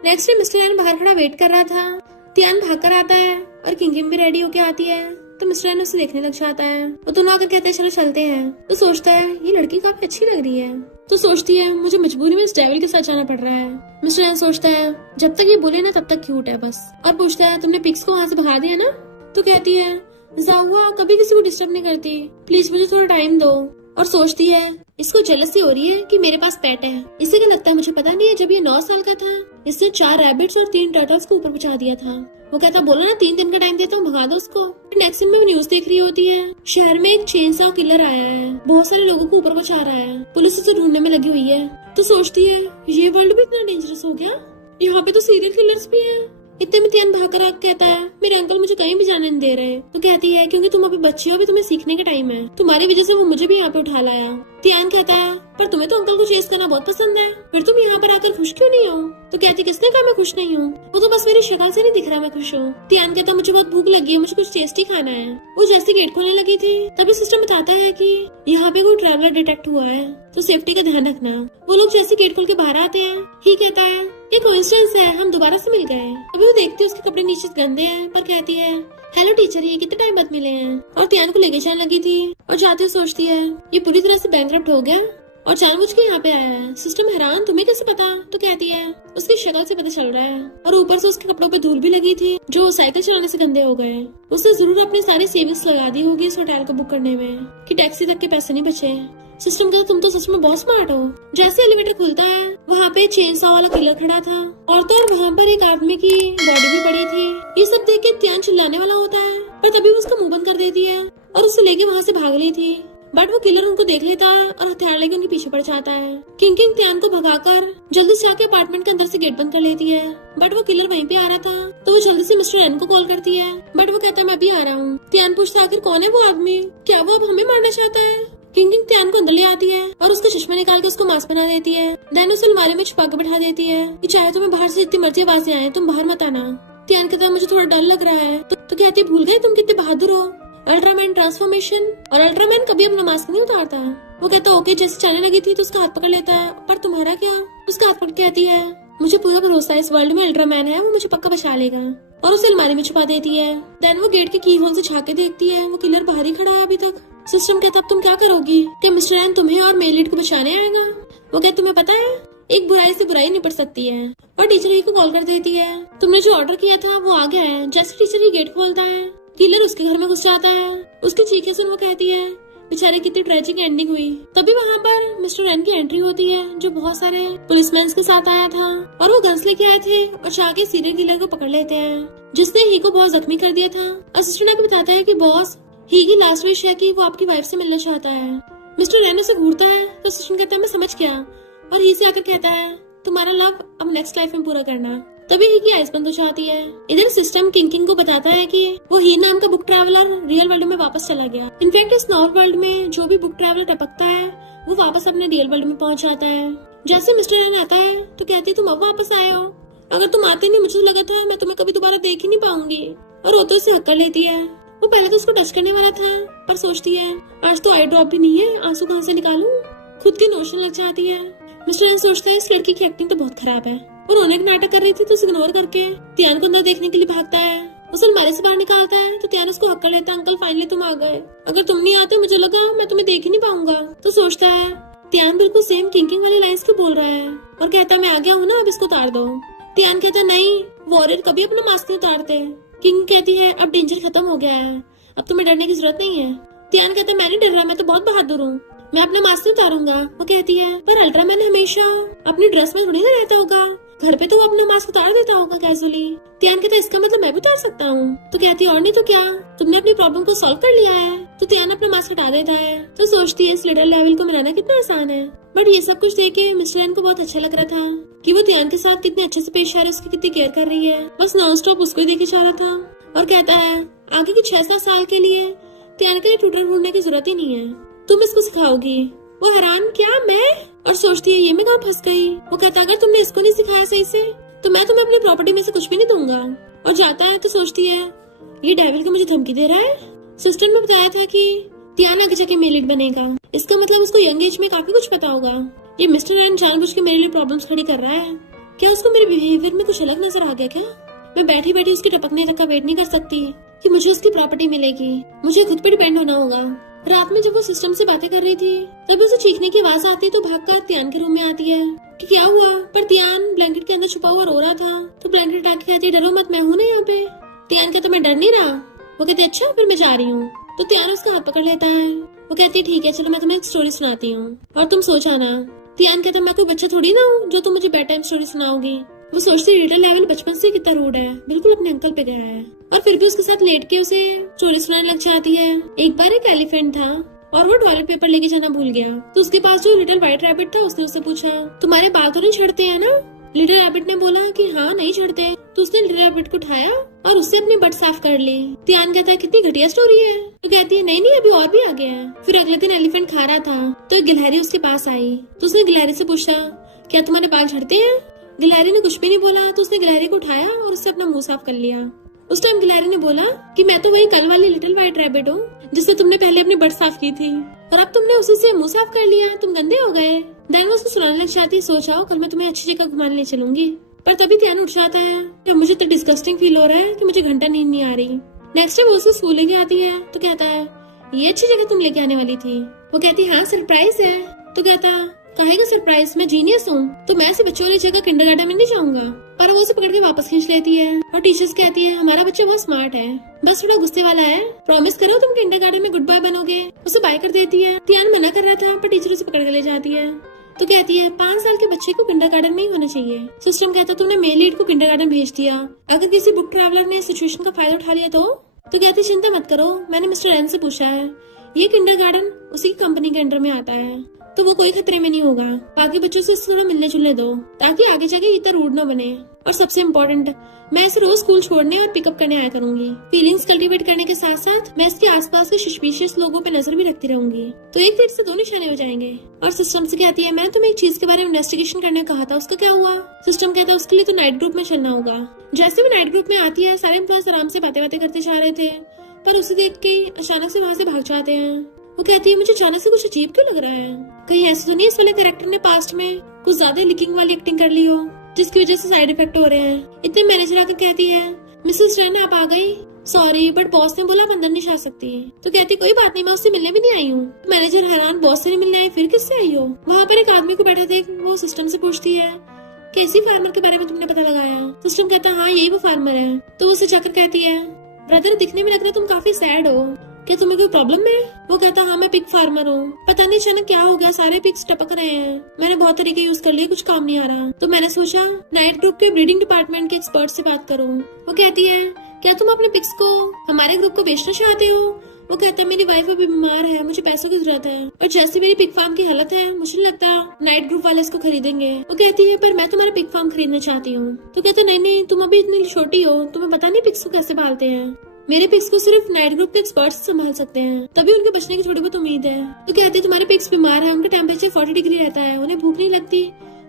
नेक्स्ट डे मिस्टर रैन बाहर खड़ा वेट कर रहा था। तियान भाग कर आता है और किंग भी रेडी होके आती है तो मिस्टर रैन उसे देखने लग जाता है। वो दोनों आकर कहते हैं चलो चलते हैं। तो सोचता है ये लड़की काफी अच्छी लग रही है तो सोचती है मुझे मजबूरी में इस डेविल के साथ जाना पड़ रहा है। मिस्टर रैन सोचता है जब तक ये बोले ना तब तक क्यूट है बस, और पूछता है तुमने पिक्स को वहाँ से भगा दिया ना? तो कहती है जाहुआ कभी किसी को डिस्टर्ब नहीं करती, प्लीज मुझे थोड़ा टाइम दो। और सोचती है इसको जेलसी हो रही है कि मेरे पास पेट है। इसे क्या लगता है मुझे पता नहीं है जब ये 9 साल का था इसने 4 रैबिट्स और 3 टर्टल्स को ऊपर पहुंचा दिया था। वो कहता बोला ना 3 दिन का टाइम देता हूँ भगा दो उसको। नेक्स्ट दिन में वो न्यूज देख रही होती है शहर में एक चेनसॉ किलर आया है, बहुत सारे लोगों को ऊपर पहुंचा रहा है, पुलिस उसे ढूंढने में लगी हुई है। तो सोचती है ये वर्ल्ड भी इतना डेंजरस हो गया, यहाँ पे तो सीरियल किलर्स भी है। इतने में तियान भाग कर कहता है मेरे अंकल मुझे कहीं भी जाने नहीं दे रहे। तो कहती है क्योंकि तुम अभी बच्चे हो, अभी तुम्हें सीखने का टाइम है, तुम्हारी वजह से वो मुझे भी यहाँ पे उठा लाया। तियान कहता है पर तुम्हें तो अंकल को चेस करना बहुत पसंद है, फिर तुम यहाँ पर आकर खुश क्यों नहीं हो? तो कहती किसने कहा मैं खुश नहीं हूँ, वो तो बस मेरी शक्ल से नहीं दिख रहा मैं खुश हूँ। तियान कहता मुझे बहुत भूख लगी है, मुझे कुछ टेस्टी खाना है। वो जैसे गेट खोलने लगी थी तभी सिस्टम बताता है कि यहाँ पे कोई ट्रैवलर डिटेक्ट हुआ है, तो सेफ्टी का ध्यान रखना। वो लोग जैसे गेट खोल के बाहर आते हैं, ही कहता है ये कोइंसिडेंस है, हम दोबारा से मिल गए। अभी वो देखती है उसके कपड़े नीचे गंदे हैं, पर कहती है हेलो टीचर, ये कितने टाइम बाद मिले हैं। और तियान को लेके जाने लगी थी और जाते हुए सोचती है ये पूरी तरह से बैंकरप्ट हो गया और जानबूझ के यहाँ पे आया है। सिस्टम हैरान तुम्हें कैसे पता? तो कहती है उसकी शक्ल से पता चल रहा है, और ऊपर से उसके कपड़ों पे धूल भी लगी थी जो साइकिल चलाने से गंदे हो गए। उसने जरूर अपनी सारी सेविंग्स लगा दी होगी इस होटल को बुक करने में कि टैक्सी तक के पैसे नहीं बचे। सिस्टम कहता तुम तो सच में बहुत स्मार्ट हो। जैसे एलिवेटर खुलता है वहाँ पे चेन सॉ वाला किलर खड़ा था और तो और वहाँ पर एक आदमी की बॉडी भी पड़ी थी। ये सब देख के तियान चिल्लाने वाला होता है, पर तभी वो उसका मुंह बंद कर देती है और उसे लेके वहाँ से भाग ली थी। बट वो किलर उनको देख लेता है और हथियार लेके उनके पीछे पड़ जाता है। किंग तियान को भगाकर जल्दी से आके अपार्टमेंट के अंदर से गेट बंद कर लेती है। बट वो किलर वहीं पे आ रहा था, तो वो जल्दी से मिस्टर एन को कॉल करती है, बट वो कहता है मैं भी आ रहा हूँ। तियान पूछता आखिर कौन है वो आदमी, क्या वो अब हमें मारना चाहता है? किंग तियान को अंदर ले आती है और उसका चश्मा निकाल के उसको मास्क पहना देती है। देन उसे अलमारी में छुपा के बैठा देती है कि चाहे तुम्हें बाहर से जितनी मर्जी आवाजें आए तुम बाहर मत आना। तियान कहता है मुझे थोड़ा डर लग रहा है। तो कहती भूल गए तुम कितने बहादुर हो। अल्ट्रामैन ट्रांसफॉर्मेशन, और अल्ट्रामैन कभी अपना मास्क नहीं उतारता। वो कहता ओके, जैसे चलने लगी थी तो उसका हाथ पकड़ लेता है, पर तुम्हारा क्या? उसका हाथ पकड़ कहती है मुझे पूरा भरोसा है इस वर्ल्ड में अल्ट्रामैन है, वो मुझे पक्का बचा लेगा, और उसे अलमारी में छुपा देती है। देन वो गेट के की होल से झांक के देखती है, वो किलर बाहर ही खड़ा है अभी तक। सिस्टम कहता अब तुम क्या करोगी? क्या मिस्टर एन तुम्हें और मेलिड को बचाने आएगा? वो कहता तुम्हें पता है एक बुराई से बुराई निपट सकती है, और टीचर ही को कॉल कर देती है तुमने जो ऑर्डर किया था वो आ गया है। जैसे टीचर ही गेट खोलता है किलर उसके घर में घुस जाता है। उसकी चीखें सुन वो कहती है बेचारे कितनी ट्रेजिक एंडिंग हुई। तभी वहाँ पर मिस्टर एन की एंट्री होती है जो बहुत सारे पुलिसमैन के साथ आया था, और वो गन्स लेके आए थे और जाके सीरियल किलर को पकड़ लेते हैं जिसने ही को बहुत जख्मी कर दिया था। असिस्टेंट आके बताता है कि बॉस ही की लास्ट विश है कि वो आपकी वाइफ से मिलना चाहता है। मिस्टर एन उसे घूरता है तो असिस्टेंट कहता है मैं समझ गया, और ही से आकर कहता है तुम्हारा लव अब नेक्स्ट लाइफ में पूरा करना। तभी ही की आइस बंद हो जाती है। इधर सिस्टम किंग को बताता है कि वो ही नाम का बुक ट्रैवलर रियल वर्ल्ड में वापस चला गया। इनफैक्ट इस नॉर्थ वर्ल्ड में जो भी बुक ट्रैवलर टपकता है वो वापस अपने रियल वर्ल्ड में पहुंच जाता है। जैसे मिस्टर एन आता है तो कहती तुम अब वापस आए हो, अगर तुम आते नहीं मुझे लगा था मैं तुम्हें कभी दोबारा देख ही नहीं पाऊंगी, और रोते से हक कर लेती है। वो पहले तो उसको टच करने वाला था, पर सोचती है आज तो आई ड्रॉप भी नहीं है, आंसू कहाँ से निकालूं, खुद की नोशन लग जाती है। मिस्टर एन सोचता है इस लड़की की एक्टिंग तो बहुत खराब है, और रोने का नाटक कर रही थी तो उसे इग्नोर करके तियान को अंदर देखने के लिए भागता है। उसे अलमारी से बाहर निकालता है तो तियान उसको हक कर लेता है अंकल फाइनली तुम आ गए, अगर तुम नहीं आते मुझे लगा मैं तुम्हें देख ही नहीं पाऊंगा। तो सोचता है तियान बिल्कुल सेम किंग वाली लाइंस क्यों बोल रहा है, और कहता है मैं आ गया हूँ ना, अब इसको उतार दो। तियान कहता है नहीं, वॉरियर कभी अपना मास्क नहीं उतारते। किंग कहती है अब डेंजर खत्म हो गया है, अब तुम्हें डरने की जरूरत नहीं है। तियान कहता है मैं नहीं डर रहा, मैं तो बहुत बहादुर हूँ, मैं अपना मास्क नहीं उतारूंगा। वो कहती है पर अल्ट्रामैन हमेशा अपनी ड्रेस में थोड़ी ना रहता होगा, घर पे तो वो अपना मास्क उतार देता होगा कैजुअली। तियान कहता है इसका मतलब मैं भी उतार सकता हूँ। तो कहती है और नहीं तो क्या, तुमने अपनी प्रॉब्लम को सॉल्व कर लिया है। तो तियान अपना मास्क हटा देता है तो सोचती है इस लिटिल लेवल को मिलाना कितना आसान है। बट ये सब कुछ देख के मिस्टर एन को बहुत अच्छा लग रहा था कि वो तियान के साथ कितने अच्छे से पेश आ रही है, उसकी कितनी केयर कर रही है, बस नॉन स्टॉप उसको ही देखे जा रहा था। और कहता है आगे के 6-7 साल के लिए तियान के लिए ट्यूटर ढूंढने की जरूरत ही नहीं है, तुम इसको सिखाओगी। वो हैरान क्या मैं, और सोचती है ये मैं कहाँ फंस गई। वो कहता अगर तुमने इसको नहीं सिखाया सही से तो मैं तुम्हें अपनी प्रॉपर्टी में से कुछ भी नहीं दूंगा। और जाता है तो सोचती है ये डेविल को मुझे धमकी दे रहा है। सिस्टर ने बताया था कि तियान आगे जाके मेलिड बनेगा, इसका मतलब उसको यंग एज में काफी कुछ पता होगा। ये मिस्टर एन जानबूझ के मेरे लिए प्रॉब्लम्स खड़ी कर रहा है, क्या उसको मेरे बिहेवियर में कुछ अलग नजर आ गया क्या? मैं बैठी बैठी उसकी टपकने तक का वेट नहीं कर सकती कि मुझे उसकी प्रॉपर्टी मिलेगी, मुझे खुद पे डिपेंड होना होगा। रात में जब वो सिस्टम से बातें कर रही थी तभी उसे चीखने की आवाज आती तो भागकर तियान के रूम में आती है कि क्या हुआ, पर तियान ब्लैंकेट के अंदर छुपा हुआ रो रहा था। तो ब्लैंकेट उठा के कहती है डरो मत, मैं हूँ ना यहाँ पे। तियान कहता मैं डर नहीं रहा। वो कहती अच्छा फिर मैं जा रही हूँ। तो तियान उसका हाथ पकड़ लेता है। वो कहती है ठीक है चलो मैं तुम्हें एक स्टोरी सुनाती हूँ और तुम सो जाना। तियान कहता मैं कोई बच्चा थोड़ी ना हूँ जो तुम मुझे बेड टाइम स्टोरी सुनाओगी। वो सोचती रिटल लेवल बचपन से कितना रूड है, बिल्कुल अपने अंकल पे गया है, और फिर भी उसके साथ लेट के उसे स्टोरी सुनाने लग जाती है। एक बार एक एलिफेंट था और वो टॉयलेट पेपर लेके जाना भूल गया, तो उसके पास जो लिटिल व्हाइट रैबिट था उसने उससे पूछा तुम्हारे बाल तो नहीं झड़ते हैं ना? लिटिल रैबिट ने बोला कि हाँ नहीं चढ़ते। तो उसने लिटिल रैबिट को उठाया और उससे अपनी बट साफ कर ली। तियान कहता है कितनी घटिया स्टोरी है। तो कहती है नहीं अभी और भी आगे है। फिर अगले दिन एलिफेंट खा रहा था तो एक गिलहरी उसके पास आई। तो उसने गिलहरी से पूछा क्या तुम्हारे बाल झड़ते हैं। गिलहरी ने कुछ भी नहीं बोला। तो उसने गिलहरी को उठाया और उससे अपना मुंह साफ कर लिया। उस टाइम गिलहरी ने बोला कि मैं तो वही कल वाली लिटिल व्हाइट रैबिट हूँ जिससे तुमने पहले अपनी बट साफ की थी और अब तुमने उसी से मुंह साफ कर लिया, तुम गंदे हो गए। देन वो उसको सुनाने लग जाती है सोचाओ कल मैं तुम्हें अच्छी जगह घुमाने ले चलूंगी। पर तभी ध्यान उठ जाता है मुझे तो डिस्गस्टिंग फील हो रहा है कि मुझे घंटा नींद नहीं आ रही। नेक्स्ट डे वो उसको स्कूल लेके आती है तो कहता है ये अच्छी जगह तुम लेके आने वाली थी। वो कहती हाँ सरप्राइज है। तो कहता कहेगा सरप्राइज, मैं जीनियस हूँ तो मैं ऐसे बच्चों वाली जगह किंडरगार्टन में नहीं जाऊंगा। पर वो उसे पकड़ के वापस खींच लेती है और टीचर्स कहती है हमारा बच्चा बहुत स्मार्ट है, बस थोड़ा गुस्से वाला है, प्रॉमिस करो तुम किंडरगार्टन में गुड बाय बनोगे। उसे बाय कर देती है। तियान मना कर रहा था पर टीचर उसे पकड़ के ले जाती है। तो कहती है 5 साल के बच्चे को किंडरगार्टन में ही होना चाहिए। सिस्टम कहता तूने मेल लीड को किंडरगार्टन भेज दिया, अगर किसी बुक ट्रैवलर ने सिचुएशन का फायदा उठा लिया तो कहती चिंता मत करो, मैंने मिस्टर एन से पूछा है, ये किंडरगार्टन उसी कंपनी के अंडर में आता है तो वो कोई खतरे में नहीं होगा। बाकी बच्चों से इस तरह मिलने जुलने दो ताकि आगे जाके इतना रूड न बने। और सबसे इम्पोर्टेंट, मैं इसे रोज स्कूल छोड़ने और पिकअप करने आया करूंगी। फीलिंग्स कल्टीवेट करने के साथ साथ मैं इसके आसपास के सस्पिशियस लोगों पे नजर भी रखती रहूंगी। तो एक तीर से 2 निशाने हो जाएंगे। और सिस्टम से कहती है मैंने तुम्हें एक चीज के बारे में इन्वेस्टिगेशन करने कहा था, उसका क्या हुआ। सिस्टम कहता है उसके लिए तो नाइट ग्रुप में चलना होगा। जैसे भी नाइट ग्रुप में आती है सारे एम्प्लॉयज आराम से बातें करते जा रहे थे पर उसे देख के अचानक से वहाँ से भाग जाते हैं। वो कहती है मुझे अचानक से कुछ अजीब क्यों लग रहा है, कहीं ऐसा तो नहीं इस वाले कैरेक्टर ने पास्ट में कुछ ज्यादा लीकिंग वाली एक्टिंग कर ली हो जिसकी वजह से साइड इफेक्ट हो रहे हैं। इतने मैनेजर आकर कहती है मिसेस रन आप आ गई, सॉरी बट बॉस ने बोला आप अंदर नहीं जा सकती। तो कहती कोई बात नहीं, मैं उससे मिलने भी नहीं आई हूँ। मैनेजर हैरान, बॉस से नहीं मिलने आई फिर किससे आई हो। वहाँ पर एक आदमी को बैठा देख वो सिस्टम से पूछती है कैसी फार्मर के बारे में तुमने पता लगाया। सिस्टम कहता हाँ यही वो फार्मर है। तो उसे जाकर कहती है ब्रदर दिखने में लग रहा तुम काफी सैड हो, क्या तुम्हें कोई प्रॉब्लम है। वो कहता हाँ मैं पिग फार्मर हूँ, पता नहीं अचानक क्या हो गया सारे पिग्स टपक रहे हैं, मैंने बहुत तरीके यूज कर लिए कुछ काम नहीं आ रहा। तो मैंने सोचा नाइट ग्रुप के ब्रीडिंग डिपार्टमेंट के एक्सपर्ट से बात करूँ। वो कहती है क्या तुम अपने पिग्स को हमारे ग्रुप को बेचना चाहते हो। वो कहता है मेरी वाइफ अभी बीमार है, मुझे पैसों की जरूरत है और जैसे मेरी पिग फार्म की हालत है मुझे नहीं लगता नाइट ग्रुप वाले इसको खरीदेंगे। वो कहती है पर मैं तुम्हारा पिग फार्म खरीदना चाहती हूँ। तो कहते नहीं तुम अभी इतनी छोटी हो, तुम्हें पता नहीं पिग्स को कैसे पालते हैं, मेरे पिग्स को सिर्फ नाइट ग्रुप के एक्सपर्ट्स संभाल सकते हैं, तभी उनके बचने की थोड़ी बहुत उम्मीद है। तो कहते हैं तुम्हारे पिग्स बीमार है, उनका टेम्परेचर 40 डिग्री रहता है, उन्हें भूख नहीं लगती,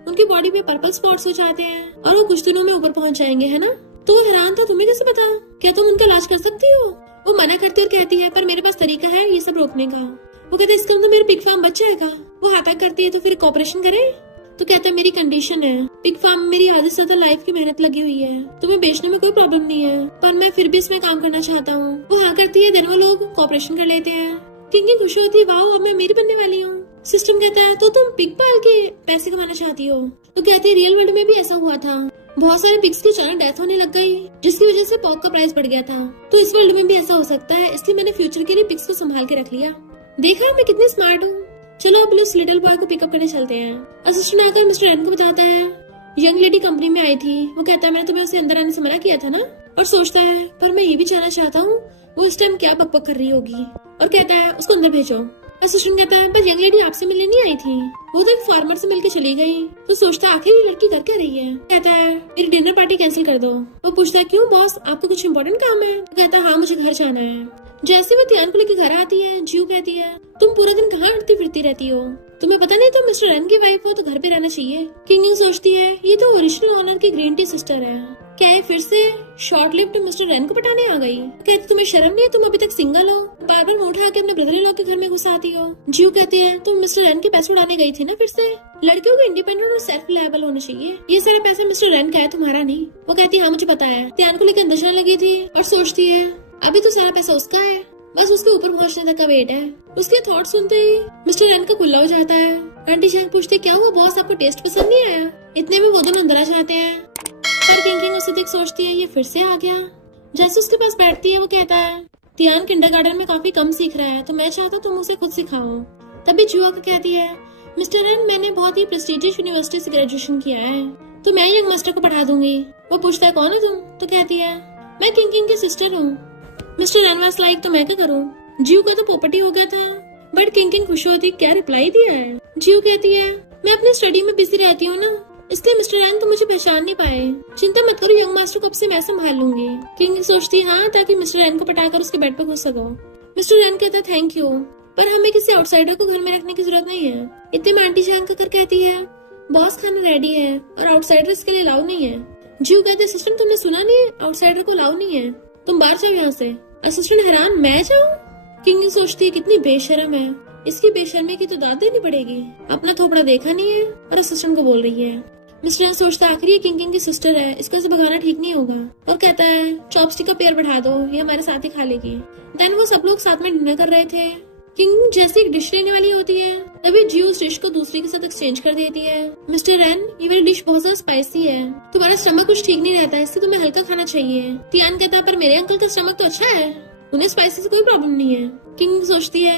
उनकी बॉडी पे पर्पल स्पॉट्स हो जाते हैं और वो कुछ दिनों में ऊपर पहुंच जाएंगे, है ना। तो वो हैरान था तुम्हें कैसे पता, क्या तुम उनका इलाज कर सकती हो। वो मना करती और कहती है पर मेरे पास तरीका है ये सब रोकने का। वो कहते इसका मतलब मेरा पिग फार्म बच जाएगा। वो हाथ करती है तो फिर कॉपरेशन करे। तो कहता है मेरी कंडीशन है, पिग फार्म में मेरी आधी से ज्यादा लाइफ की मेहनत लगी हुई है, तुम्हें बेचने में कोई प्रॉब्लम नहीं है पर मैं फिर भी इसमें काम करना चाहता हूँ। वो हाँ करती है, दोनों लोग कॉपरेशन कर लेते हैं। किंग खुशी होती है वाह अब मैं मेरी बनने वाली हूँ। सिस्टम कहता है तो तुम पिग पाल के पैसे कमाना चाहती हो। तो कहती है रियल वर्ल्ड में भी ऐसा हुआ था, बहुत सारे पिग्स की अचानक डेथ होने लग गई जिसकी वजह से पॉक का प्राइस बढ़ गया था। तो इस वर्ल्ड में भी ऐसा हो सकता है, इसलिए मैंने फ्यूचर के लिए पिग्स को संभाल के रख लिया। देखा मैं कितनी स्मार्ट हूँ। चलो अब उस लिटिल बॉय को पिकअप करने चलते हैं। असिस्टेंट आकर मिस्टर एन को बताता है यंग लेडी कंपनी में आई थी। वो कहता है मैंने तुम्हें उसे अंदर आने से मना किया था ना। और सोचता है पर मैं ये भी जानना चाहता हूँ वो इस टाइम क्या बकबक कर रही होगी और कहता है उसको अंदर भेजो। असिस्टेंट कहता है पर यंग लेडी आपसे मिलने नहीं आई थी, वो तो एक फार्मर से मिलके चली गई। तो सोचता है आखिर ये लड़की कर क्या रही है। कहता है मेरी डिनर पार्टी कैंसिल कर दो। वो पूछता है क्यों बॉस आपको कुछ इम्पोर्टेंट काम है। तो कहता है हाँ मुझे घर जाना है। जैसे वो तियान को लेकर घर आती है जीव कहती है तुम पूरा दिन कहाँ उड़ती फिरती रहती हो, तुम्हें पता नहीं तुम मिस्टर एन की वाइफ हो तो घर पे रहना चाहिए। किंग सोचती है ये तो ओरिजिनल ऑनर की ग्रीन टी सिस्टर है, क्या है फिर से शॉर्ट लिव्ड मिस्टर एन को पटाने आ गई। कहती तुम्हें शर्म नहीं है, तुम अभी तक सिंगल हो, बार बार मुंह उठा के अपने ब्रदर इन लॉ के घर में घुस आती हो। जीव कहती है तुम मिस्टर एन के पैसे उड़ाने गई थी ना फिर से, लड़कियों को इंडिपेंडेंट और सेल्फ रिलायबल होना चाहिए, ये सारा पैसा मिस्टर एन का है तुम्हारा नहीं। वो कहती है हाँ मुझे पता है। त्यान को लेकर अंदर जाने लगी थी और सोचती है अभी तो सारा पैसा उसका है, बस उसके ऊपर पहुंचने तक का वेट है। उसके थॉट सुनते ही मिस्टर एन का कुल्ला हो जाता है। आंटी शैंक पूछती क्या हुआ बॉस आपको टेस्ट पसंद नहीं आया। इतने में वो दोनों अंदर आ जाते हैं पर किंग उसे देख सोचती है ये फिर से आ गया। जैसे उसके पास बैठती है वो कहता है तियान किंडरगार्टन में काफी कम सीख रहा है तो मैं चाहता तुम उसे खुद सिखाओ। तभी जुआ को कहती है मिस्टर एन मैंने बहुत ही प्रेस्टिजियस यूनिवर्सिटी से ग्रेजुएशन किया है तो मैं यंग मास्टर को पढ़ा दूंगी। वो पूछता है कौन है तुम। तो कहती है मैं किंग की सिस्टर हूँ। मिस्टर एन वाज लाइक तो मैं क्या करूँ। जीव का तो पोपटी हो गया था बट किंग खुश होती क्या रिप्लाई दिया है। जीव कहती है मैं अपनी स्टडी में बिजी रहती हूँ ना इसलिए मिस्टर रैन तुम मुझे पहचान नहीं पाए। चिंता मत करो यंग मास्टर को अब से मैं संभाल लूंगी। किंग सोचती हाँ, ताकि मिस्टर रैन को पटाकर उसके बेड पर घुस सको। मिस्टर रैन कहता थैंक यू, पर हमें किसी आउटसाइडर को घर में रखने की जरूरत नहीं है। इतने में आंटी जान कर कहती है बॉस खाना रेडी है और आउटसाइडर इसके लिए अलाउ नहीं है। जीव कहते असिस्टेंट तुमने सुना नहीं, आउटसाइडर को अलाउ नहीं है, तुम बाहर जाओ यहाँ से। असिस्टेंट हैरान मैं जाऊँ? किंग सोचती है कितनी बेशर्म है, इसकी बेशर्मी की तो दाद देनी पड़ेगी। अपना थोपड़ा देखा नहीं है और असिस्टेंट को बोल रही है। मिस्टर रैन सोचता आखिर ये किंग की सिस्टर है, इसको ऐसे भगाना ठीक नहीं होगा और कहता है चॉपस्टिक का पेयर बढ़ा दो, ये हमारे साथ ही खा लेगी। देन वो सब लोग साथ में डिनर कर रहे थे। किंग जैसे एक डिश लेने वाली होती है तभी जी उस डिश को दूसरी के साथ एक्सचेंज कर देती है। मिस्टर रैन ये वाली डिश बहुत ज्यादा स्पाइसी है, तुम्हारा स्टमक कुछ ठीक नहीं रहता है, इससे तुम्हें हल्का खाना चाहिए। तियान कहता है पर मेरे अंकल का स्टमक तो अच्छा है, उन्हें स्पाइसी से कोई प्रॉब्लम नहीं है। किंग सोचती है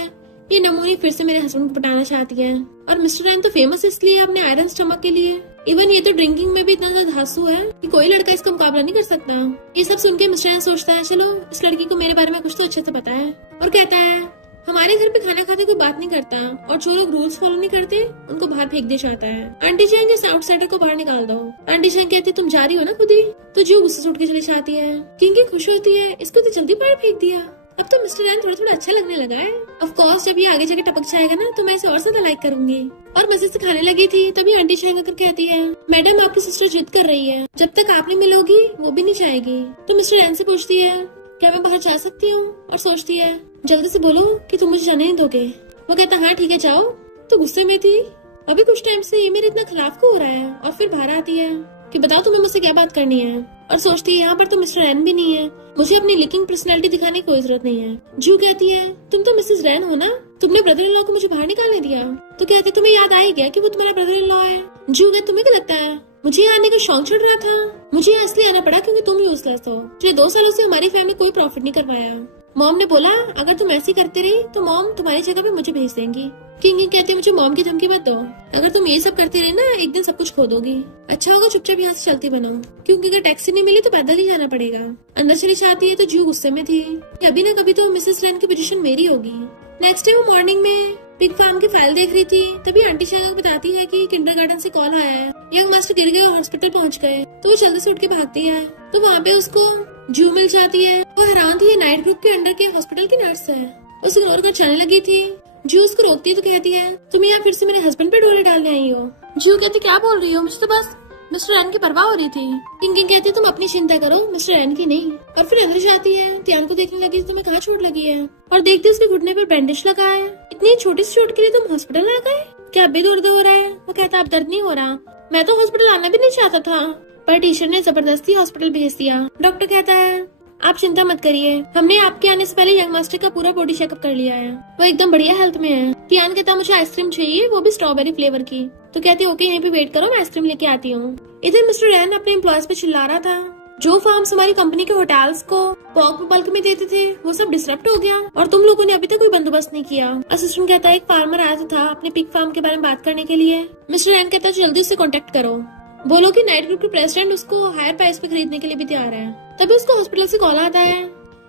ये नमूनी फिर से मेरे हस्बैंड को पटाना चाहती है और मिस्टर रैन तो फेमस इसलिए अपने आयरन स्टमक के लिए। इवन ये तो ड्रिंकिंग में भी इतना ज्यादा धांसू है कि कोई लड़का इसका मुकाबला नहीं कर सकता। ये सब सुन के मिस्टर रैन सोचता है चलो इस लड़की को मेरे बारे में कुछ तो अच्छे से पता है और कहता है हमारे घर पे खाना खाते कोई बात नहीं करता और जो लोग रूल्स फॉलो नहीं करते उनको बाहर फेंक दे जाता है। आंटी जान के आउटसाइडर को बाहर निकाल दो। आंटी जान कहती तुम जा रही हो ना खुद ही, तो जो गुस्से से उठ के चली जाती है। किंग खुश होती है इसको तो जल्दी बाहर फेंक दिया, अब तो मिस्टर रैन थोड़ा थोड़ा अच्छा लगने लगा है। ऑफ कोर्स जब ये आगे जाके टपक जाएगा ना तो मैं इसे और ज्यादा लाइक करूंगी। और मजे से खाने लगी थी तभी आंटी चाय कर कहती है मैडम आपकी सिस्टर जिद कर रही है, जब तक आप नहीं मिलोगी वो भी नहीं जाएगी। तो मिस्टर रैन से पूछती है क्या मैं बाहर जा सकती हूँ, और सोचती है जल्दी से बोलो कि तुम मुझे जाने नहीं दोगे। वो कहता हाँ ठीक है जाओ। तो गुस्से में थी अभी कुछ टाइम से ये मेरे इतना खिलाफ को हो रहा है और फिर बाहर आती है कि बताओ तुम्हें मुझसे क्या बात करनी है। और सोचती है यहाँ पर तो मिस्टर रैन भी नहीं है, मुझे अपनी लिकिंग पर्सनैलिटी दिखाने की कोई जरूरत नहीं है। जू कहती है तुम तो मिसेस रैन हो ना, तुमने ब्रदर इन लॉ को मुझे बाहर निकालने दिया। तो कहते तुम्हें याद आ ही गया कि वो तुम्हारा ब्रदर इन लॉ है। जू कहते तुम्हें क्या लगता है मुझे यहाँ आने का शौक चढ़ रहा था, मुझे यहाँ इसलिए आना पड़ा क्योंकि तुम यूजलेस हो। पिछले 2 सालों से हमारी फैमिली कोई प्रॉफिट नहीं कर पाया। मॉम ने बोला अगर तुम ऐसी करते रही तो मॉम तुम्हारी जगह पे मुझे भेज देंगी। किंग कहते मुझे मॉम की धमकी मत दो, अगर तुम ये सब करती रही ना एक दिन सब कुछ खो दोगी। अच्छा होगा चुपचाप यहाँ से चलती बनो, क्योंकि अगर टैक्सी नहीं मिली तो पैदल ही जाना पड़ेगा। अंदर चली जाती है तो जू गुस्से में थी अभी न कभी तो मिसेस रैन की पोजीशन मेरी होगी। नेक्स्ट डे वो मॉर्निंग में पिग फार्म की फाइल देख रही थी तभी आंटी शाह बताती है कि किंडरगार्टन से कॉल आया है, यंग मास्टर गिर गए और हॉस्पिटल पहुंच गए। तो वो जल्दी से उठ के भागती है तो वहाँ पे उसको जू मिल जाती है। वो हैरान थी ये नाइट ग्रुप के अंडर के हॉस्पिटल की नर्स है। उसे इग्नोर कर जाने लगी थी। जू उसको रोकती है तो कहती है तुम यहाँ फिर से मेरे हस्बैंड पे डोरे डालने आई हो। जू कहती क्या बोल रही हो, मुझे तो बस मिस्टर रैन की परवाह हो रही थी। किंग कहती तुम अपनी चिंता करो मिस्टर रैन की नहीं। और फिर अंदर जाती है, त्यान को देखने लगी तुम्हें कहाँ चोट लगी है और देखती उसके घुटने पर बैंडेज लगा है। इतनी छोटी सी चोट के लिए तुम हॉस्पिटल आ गए, क्या अब भी दर्द हो रहा है? वो कहता अब दर्द नहीं हो रहा, मैं तो हॉस्पिटल आना भी नहीं चाहता था पर टीचर ने जबरदस्ती हॉस्पिटल भेज दिया। डॉक्टर कहता है आप चिंता मत करिए, हमने आपके आने से पहले यंग मास्टर का पूरा बॉडी चेकअप कर लिया है, वो एकदम बढ़िया हेल्थ में है। तियान कहता मुझे आइसक्रीम चाहिए, वो भी स्ट्रॉबेरी फ्लेवर की। तो कहते ओके यहीं पे वेट करो मैं आइसक्रीम लेके आती हूँ। इधर मिस्टर रैन अपने एम्प्लॉयज पे चिल्ला रहा था जो फार्म्स हमारी कंपनी के होटल्स को पॉक बल्क में देते थे वो सब डिसरप्ट हो गया और तुम लोगों ने अभी तक कोई बंदोबस्त नहीं किया। असिस्टेंट कहता है एक फार्मर आया था अपने पिग फार्म के बारे में बात करने के लिए। मिस्टर रैन कहता है जल्दी उससे कॉन्टेक्ट करो, बोलो कि नाइट ग्रुप के प्रेसिडेंट उसको हायर प्राइस पे खरीदने के लिए भी तैयार है। तभी उसको हॉस्पिटल से कॉल आता है।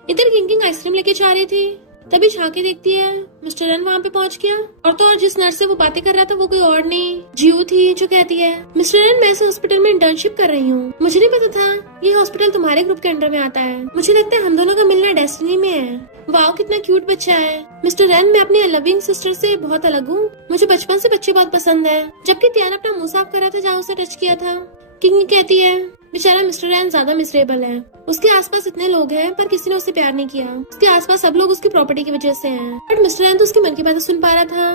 इधर किंग आइसक्रीम लेके जा रही थी तभी झांकी देखती है मिस्टर रैन वहाँ पे पहुँच गया और तो और जिस नर्स से वो बातें कर रहा था वो कोई और नहीं जीव थी जो कहती है मिस्टर रैन मैं इस हॉस्पिटल में इंटर्नशिप कर रही हूँ, मुझे नहीं पता था ये हॉस्पिटल तुम्हारे ग्रुप के अंडर में आता है, मुझे लगता है हम दोनों का मिलना डेस्टिनी में है। वाओ कितना क्यूट बच्चा है। मिस्टर रैन मैं अपनी लविंग सिस्टर से बहुत अलग हूँ, मुझे बचपन से बच्चे बहुत पसंद है। जबकि त्यान अपना मुंह साफ कर रहा था जहाँ उसे टच किया था। किंग कहती है बेचारा मिस्टर रैन ज्यादा मिसरेबल है, उसके आसपास इतने लोग हैं पर किसी ने उससे प्यार नहीं किया, उसके आसपास सब लोग उसकी प्रॉपर्टी की वजह से हैं। बट मिस्टर रैन तो उसकी मन की बातें सुन पा रहा था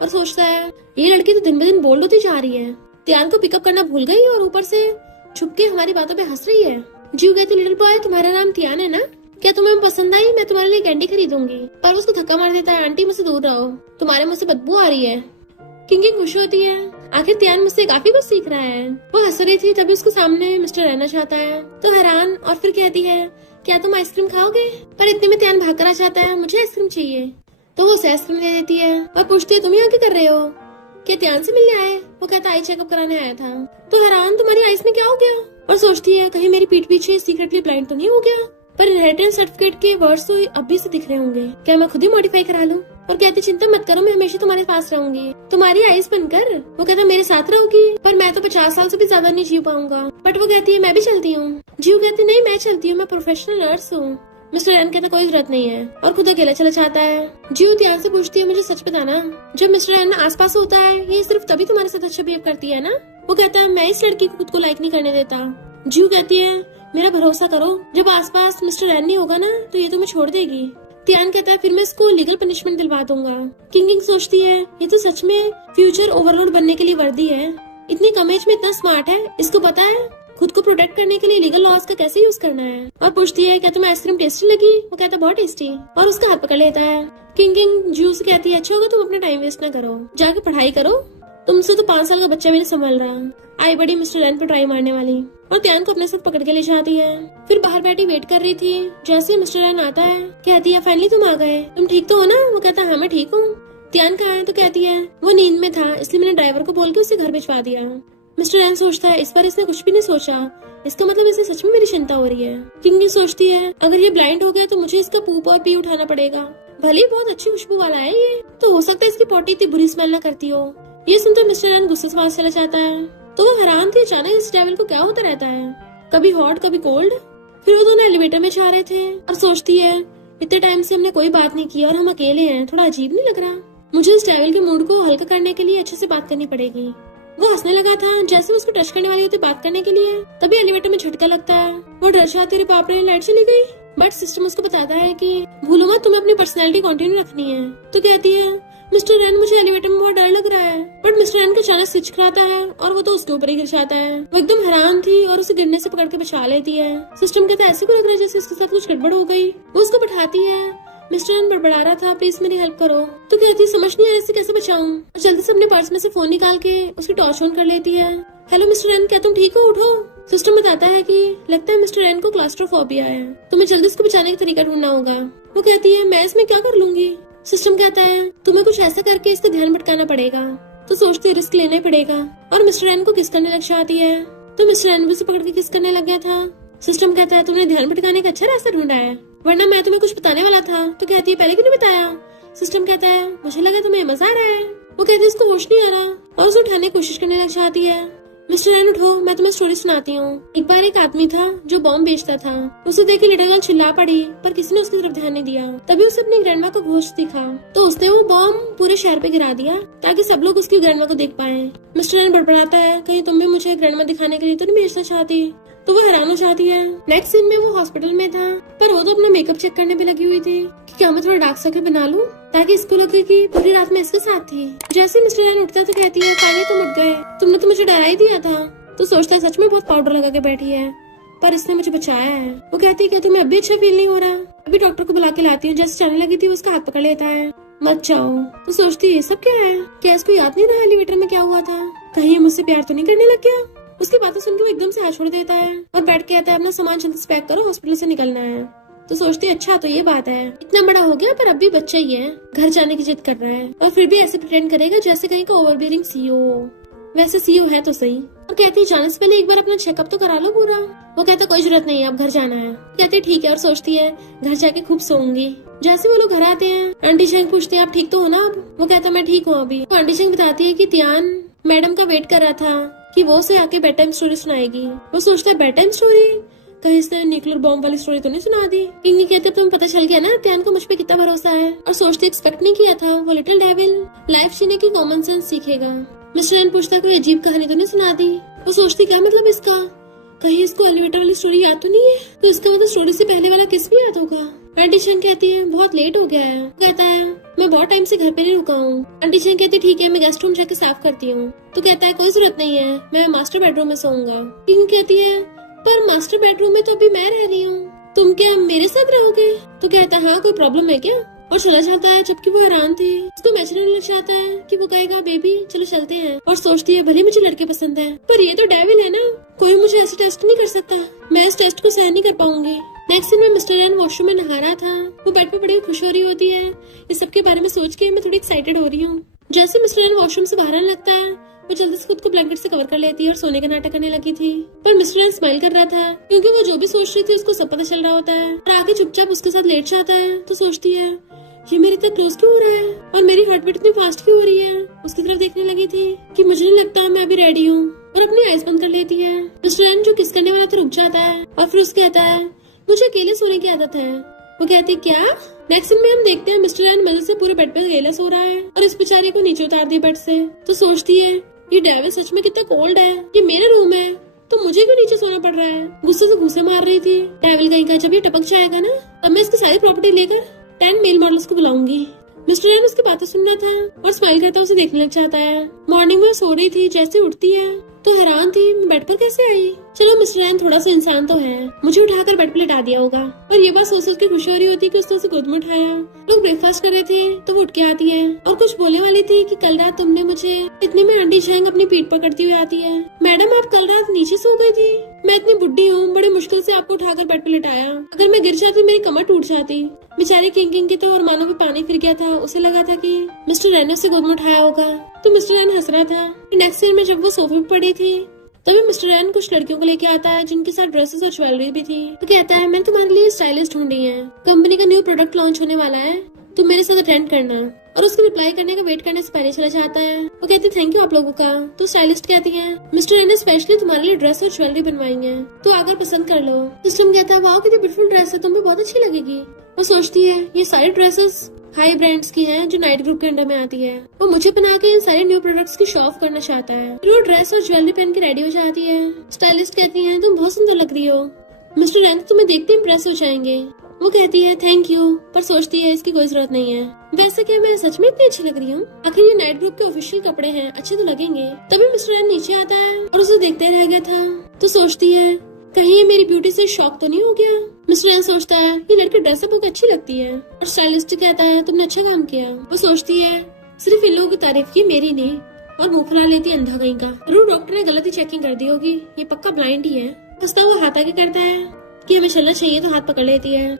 और सोचता है ये लड़की तो दिन ब दिन बोल्ड होती जा रही है, त्यान को पिकअप करना भूल गई और ऊपर से छुप के हमारी बातों पे हंस रही है। जीव कहती लिटिल बॉय तुम्हारा नाम त्यान है ना, क्या तुम्हें पसंद आई? मैं तुम्हारे लिए कैंडी खरीदूंगी। पर उसको धक्का मार देता है आंटी मुझसे दूर रहो, तुम्हारे मुंह से बदबू आ रही है। किंग खुश होती है आखिर त्यान मुझसे काफी कुछ सीख रहा है। वो हंस रही थी तभी उसको सामने मिस्टर रहना चाहता है तो हैरान और फिर कहती है क्या तुम आइसक्रीम खाओगे? पर इतने में त्यान भाग कर आ जाता है मुझे आइसक्रीम चाहिए। तो वो उसे आइसक्रीम दे देती है और पूछती है तुम यहाँ क्या कर रहे हो, क्या त्यान से मिलने आए? वो कहता आई चेकअप कराने आया था। तो हैरान तुम्हारी आइस में क्या हो गया? और सोचती है कहीं मेरी पीठ पीछे सीक्रेटली ब्लाइंड तो नहीं हो गया? पर इनहेरिटेंस सर्टिफिकेट के वर्ड्स तो अभी से दिख रहे होंगे, क्या मैं खुद ही मॉडिफाई करा लूं? और कहती चिंता मत करो, मैं हमेशा तुम्हारे पास रहूंगी, तुम्हारी आइस बनकर। वो कहता मेरे साथ रहोगी, पर मैं तो 50 साल से भी ज्यादा नहीं जी पाऊंगा। बट वो कहती है मैं भी चलती हूँ। जीव कहती नहीं मैं चलती हूँ, मैं प्रोफेशनल नर्स हूँ। मिस्टर एन कहता कोई जरूरत नहीं है और खुद अकेला चला जाता है। जीव ध्यान से पूछती है मुझे सच बताना, जब मिस्टर एन आसपास होता है ये सिर्फ तभी तुम्हारे साथ अच्छा बिहेव करती है ना? वो कहता है मैं इस लड़की को खुद को लाइक नहीं करने देता। जीव कहती है मेरा भरोसा करो, जब आसपास मिस्टर एन नहीं होगा ना तो ये तुम्हें छोड़ देगी। त्यान कहता है फिर मैं इसको लीगल पनिशमेंट दिलवा दूंगा। किंग सोचती है ये तो सच में फ्यूचर ओवरलोड बनने के लिए वर्दी है, इतनी कम एज में इतना स्मार्ट है, इसको पता है खुद को प्रोटेक्ट करने के लिए लीगल लॉज का कैसे यूज करना है। और पूछती है क्या तुम्हें आइसक्रीम टेस्टी लगी? वो कहता है बहुत टेस्टी, और उसका हाथ पकड़ लेता है। किंग जू से कहती है अच्छा होगा तुम अपना टाइम वेस्ट ना करो, जाके पढ़ाई करो, तुमसे तो 5 साल का बच्चा भी नहीं संभल रहा। आई बड़ी मिस्टर एन पे ट्राई मारने वाली, और त्यान को अपने साथ पकड़ के ले जाती है। फिर बाहर बैठी वेट कर रही थी, जैसे मिस्टर एन आता है कहती है फाइनली तुम आ गए, तुम ठीक तो हो ना? वो कहता है हाँ मैं ठीक हूँ। त्यान कहाँ है? तो कहती है वो नींद में था इसलिए मैंने ड्राइवर को बोल के उसे घर भिजवा दिया। मिस्टर एन सोचता है इस बार इसने कुछ भी नहीं सोचा, इसका मतलब इसे सच में मेरी चिंता हो रही है। किंग सोचती है अगर ये ब्लाइंड हो गया तो मुझे इसका पूप और पी उठाना पड़ेगा, भले ही बहुत अच्छी खुशबू वाला है ये, तो हो सकता है इसकी पॉटी इतनी बुरी स्मेल ना करती हो। ये सुनते मिस्टर एन गुस्से से वहां चला जाता है। तो वो हैरान थी अचानक इस डेविल को क्या होता रहता है, कभी हॉट कभी कोल्ड। फिर वो दोनों एलिवेटर में जा रहे थे और सोचती है इतने टाइम से हमने कोई बात नहीं की और हम अकेले हैं, थोड़ा अजीब नहीं लग रहा? मुझे इस डेविल के मूड को हल्का करने के लिए अच्छे से बात करनी पड़ेगी। वो हंसने लगा था जैसे उसको टच करने वाली होती बात करने के लिए, तभी एलिवेटर में झटका लगता है। वो डर जाती है बाप रे लाइट चली गई, बट सिस्टम उसको बताता है कि भूलो मत तुम्हें अपनी पर्सनैलिटी कंटिन्यू रखनी है। तो कहती है मिस्टर एन मुझे एलिवेटर में बहुत डर लग रहा है, बट मिस्टर एन का अचानक स्विच कराता है और वो तो उसके ऊपर ही गिर जाता है। वो एकदम हैरान थी और उसे गिरने से पकड़ के बचा लेती है। सिस्टम कहता है ऐसे को लग रहा है जैसे इसके साथ कुछ गड़बड़ हो गई। वो उसको बैठाती है। मिस्टर एन बड़बड़ा रहा था प्लीज मेरी हेल्प करो। तो कहती समझ नहीं आ रहा इसे कैसे बचाऊं। जल्दी से अपने पर्स में से फोन निकाल के उसकी टॉर्च ऑन कर लेती है। हेलो मिस्टर एन क्या तुम ठीक हो? उठो। सिस्टम बताता है कि लगता है मिस्टर एन को क्लास्ट्रोफोबिया है, तुम्हें जल्दी इसको बचाने का तरीका ढूंढना होगा। वो कहती है मैं इसमें क्या कर लूंगी? सिस्टम कहता है तुम्हें कुछ ऐसा करके इसका ध्यान भटकाना पड़ेगा। तो सोचती है रिस्क लेना ही पड़ेगा और मिस्टर एन को किस करने लग जाती है। तो मिस्टर एन भी उसे पकड़ के किस करने लग गया था। सिस्टम कहता है तुमने ध्यान भटकाने का अच्छा रास्ता ढूंढा है, वरना मैं तुम्हें कुछ बताने वाला था। तो कहती है पहले क्यों नहीं बताया? सिस्टम कहता है मुझे लगा तुम्हें मजा आ रहा है। वो कहती है इसको होश नहीं आ रहा और उसे उठाने की कोशिश करने लग जाती है। मिस्टर एन उठो मैं तुम्हें स्टोरी सुनाती हूँ। एक बार एक आदमी था जो बॉम्ब बेचता था, उसे देख के लिटिल गर्ल चिल्ला पड़ी पर किसी ने उसकी तरफ ध्यान नहीं दिया। तभी उसे अपनी ग्रैंडमा का घोष दिखा तो उसने वो बॉम्ब पूरे शहर पे गिरा दिया ताकि सब लोग उसकी ग्रैंडमा को देख पाए। मिस्टर एन बड़बड़ाता है कहीं तुम भी मुझे ग्रैंडमा दिखाने के लिए तो नहीं बेचना चाहती? तो वो हैरान हो जाती है। नेक्स्ट सीन में वो हॉस्पिटल में था, पर वो तो अपना मेकअप चेक करने भी लगी हुई थी कि क्या मैं थोड़ा डार्क सर्कल बना लूं ताकि इसको लगे कि पूरी रात में इसके साथ थी। जैसे मिस्टर एन उठता तो कहती है पानी तुम उठ गए, तुमने तो मुझे डरा ही दिया था। तो सोचता है सच में बहुत पाउडर लगा के बैठी है, पर इसने मुझे बचाया है। वो कहती है क्या तुम्हें अब भी अच्छा फील नहीं हो रहा? अभी डॉक्टर को बुला के लाती हूँ। जैसे जाने लगी थी उसका हाथ पकड़ लेता है मत जाओ। तो सोचती है सब क्या है, क्या इसको याद नहीं रहा एलिवेटर में क्या हुआ था? कहीं ये मुझसे प्यार तो नहीं करने लग गया? उसकी बातें सुनकर वो एकदम से हाथ छोड़ देता है और बैठ के कहता है अपना सामान जल्दी से पैक करो, हॉस्पिटल से निकलना है। तो सोचती है अच्छा तो ये बात है, इतना बड़ा हो गया पर अब भी बच्चा ही है, घर जाने की जिद कर रहा है और फिर भी ऐसे प्रिटेंड करेगा जैसे कहीं का ओवरबियरिंग सीईओ हो। वैसे सीईओ है तो सही। और कहती है जाने से पहले एक बार अपना चेकअप तो करा लो पूरा। वो कहता कोई जरूरत नहीं है अब घर जाना है। कहती है ठीक है और सोचती है घर जाके खूब सोऊंगी। जैसे वो लोग घर आते हैं आंटी चंग पूछते हैं आप ठीक तो हो ना अब? वो कहता मैं ठीक हूँ अभी। तो आंटी चंग बताती है कि त्यान मैडम का वेट कर रहा था कि वो उसे आके बेड टाइम स्टोरी सुनाएगी। वो सोचता है बेड टाइम स्टोरी, कहीं इसने न्यूक्लियर बॉम्ब वाली स्टोरी तो नहीं सुना दी? किंग कहते तुम्हें पता चल गया ना त्यान को मुझ पे कितना भरोसा है। और सोचते एक्सपेक्ट नहीं किया था वो लिटिल डेविल लाइफ जीने की कॉमन सेंस सीखेगा। मिस्टर एन पूछता कोई अजीब कहानी तो नहीं सुना दी? वो सोचती क्या मतलब इसका, कहीं इसको एलिवेटर वाली स्टोरी याद तो नहीं है? तो इसका मतलब स्टोरी से पहले वाला किस भी याद होगा। आंटी चंग कहती है बहुत लेट हो गया है। कहता है मैं बहुत टाइम से घर पे नहीं रुका हूँ। आंटी चंग कहती ठीक है मैं गेस्ट रूम जाके साफ करती हूँ। तो कहता है कोई जरूरत नहीं है मैं मास्टर बेडरूम में सोऊंगा। किंग कहती है पर मास्टर बेडरूम में तो अभी मैं रह रही हूँ, तुम क्या मेरे साथ रहोगे? तो कहता है हाँ कोई प्रॉब्लम है क्या? और चला जाता है। जबकि वो हैरान थी उसको मैच लग जाता है कि वो कहेगा बेबी चलो चलते हैं। और सोचती है भले मुझे लड़के पसंद है पर ये तो डेविल है ना, कोई मुझे ऐसे टेस्ट नहीं कर सकता, मैं इस टेस्ट को सहन नहीं कर पाऊंगी। नेक्स्ट दिन में मिस्टर एन वॉशरूम में नहा रहा था। वो बेड पे बड़ी खुश हो रही होती है। इस सब के बारे में सोच के मैं थोड़ी एक्साइटेड हो रही हूँ। जैसे मिस्टर एन वॉशरूम से बाहर आने लगता है वो जल्दी से खुद को ब्लैंकेट से कवर कर लेती है और सोने का नाटक करने लगी थी। पर मिस्टर एन स्माइल कर रहा था क्योंकि वो जो भी सोच रही थी उसको सब पता चल रहा होता है और आगे चुपचाप उसके साथ लेट जाता है। तो सोचती है ये मेरे तक क्लोज क्यों हो रहा है और मेरी हार्ट बीट इतनी फास्ट क्यों हो रही है। उसकी तरफ देखने लगी थी कि मुझे नहीं लगता मैं अभी रेडी हूँ और अपनी आइज बंद कर लेती है। मिस्टर एन जो किस करने वाला था रुक जाता है और फिर उससे कहता है मुझे अकेले सोने की आदत है। वो कहती क्या। नेक्स्ट सीन में हम देखते हैं मिस्टर एन मजे से पूरे बेड पे अकेला सो रहा है और इस बेचारे को नीचे उतार दिया बेड से। तो सोचती है ये डेविल सच में कितना कोल्ड है, ये मेरा रूम है तो मुझे क्यों नीचे सोना पड़ रहा है। गुस्से से घूंसे मार रही थी। डेविल कहीं का जब ये टपक जाएगा ना तब मैं इसकी सारी प्रॉपर्टी लेकर 10 मेल मॉडल्स को बुलाऊंगी। मिस्टर एन उसकी बातें सुन रहा था और स्माइल करता उसे देखने लग जाता है। मॉर्निंग में सो रही थी, जैसे उठती है तो हैरान थी मैं बेड पर कैसे आई। चलो मिस्टर एन थोड़ा सा इंसान तो है, मुझे उठाकर बेड पर लेटा दिया होगा। और ये बात सोच सोच के खुशी हो रही होती कि उसने उसे गोद में उठाया। लोग ब्रेकफास्ट कर रहे थे तो वो उठ के आती है और कुछ बोलने वाली थी कि कल रात तुमने मुझे इतने में आंटी छेंग अपनी पीठ पकड़ती हुई आती है। मैडम आप कल रात नीचे सो गई थी, मैं इतनी बुढ़ी हूँ, बड़ी मुश्किल से आपको उठाकर बेड पर लेटाया। अगर मैं गिर जाती मेरी कमर टूट जाती। बेचारी किंग की तो और मानो पे पानी फिर गया था। उसे लगा था कि मिस्टर एन ने उसे गोद में उठाया होगा तो मिस्टर एन हंस रहा था। नेक्स्ट सीन में जब वो सोफे पे पड़ी थी तभी मिस्टर एन कुछ लड़कियों को लेके आता है जिनके साथ ड्रेसेस और ज्वेलरी भी थी। तो कहता है मैंने तुम्हारे लिए स्टाइलिस्ट ढूंढी है, कंपनी का न्यू प्रोडक्ट लॉन्च होने वाला है, तुम मेरे साथ अटेंड करना। और उसके रिप्लाई करने का वेट करने से पहले चला जाता है। वो कहती है थैंक यू आप लोगों का। तो स्टाइलिस्ट कहती है मिस्टर एन ने स्पेशली तुम्हारे लिए ड्रेस और ज्वेलरी बनवाई है, तो आकर पसंद कर लो। सिस्टम कहता है वाह कितनी ब्यूटीफुल ड्रेस है, तुम्हें बहुत अच्छी लगेगी। वो सोचती है ये सारी ड्रेसेस हाई ब्रांड्स की हैं जो नाइट ग्रुप के अंडर में आती है। वो मुझे बना के इन सारे न्यू प्रोडक्ट्स की शो ऑफ करना चाहता है। फिर वो ड्रेस और ज्वेलरी पहन के रेडी हो जाती है। स्टाइलिस्ट कहती है तुम बहुत सुंदर लग रही हो, मिस्टर एन तुम्हें देखते इम्प्रेस हो जाएंगे। वो कहती है थैंक यू, पर सोचती है इसकी कोई जरूरत नहीं है। वैसे क्या मैं सच में इतनी अच्छी लग रही हूँ, आखिर ये नाइट ग्रुप के ऑफिशियल कपड़े हैं, अच्छे तो लगेंगे। तभी मिस्टर एन नीचे आता है और उसे देखते रह गया था। तो सोचती है कहीं ये मेरी ब्यूटी से शॉक तो नहीं हो गया। मिस्टर एन सोचता है ये लड़की ड्रेसअप होकर अच्छी लगती है और स्टाइलिस्ट कहता है तुमने अच्छा काम किया। वो सोचती है सिर्फ इन लोगों की तारीफ की मेरी नहीं, और मुंह फुला लेती है अंधा कहीं का। जरूर डॉक्टर ने गलत ही चेकिंग कर दी होगी, ये पक्का ब्लाइंड ही है। हंसता हुआ हाथ आगे करता है कि हमें चलना चाहिए तो हाथ पकड़ लेती है।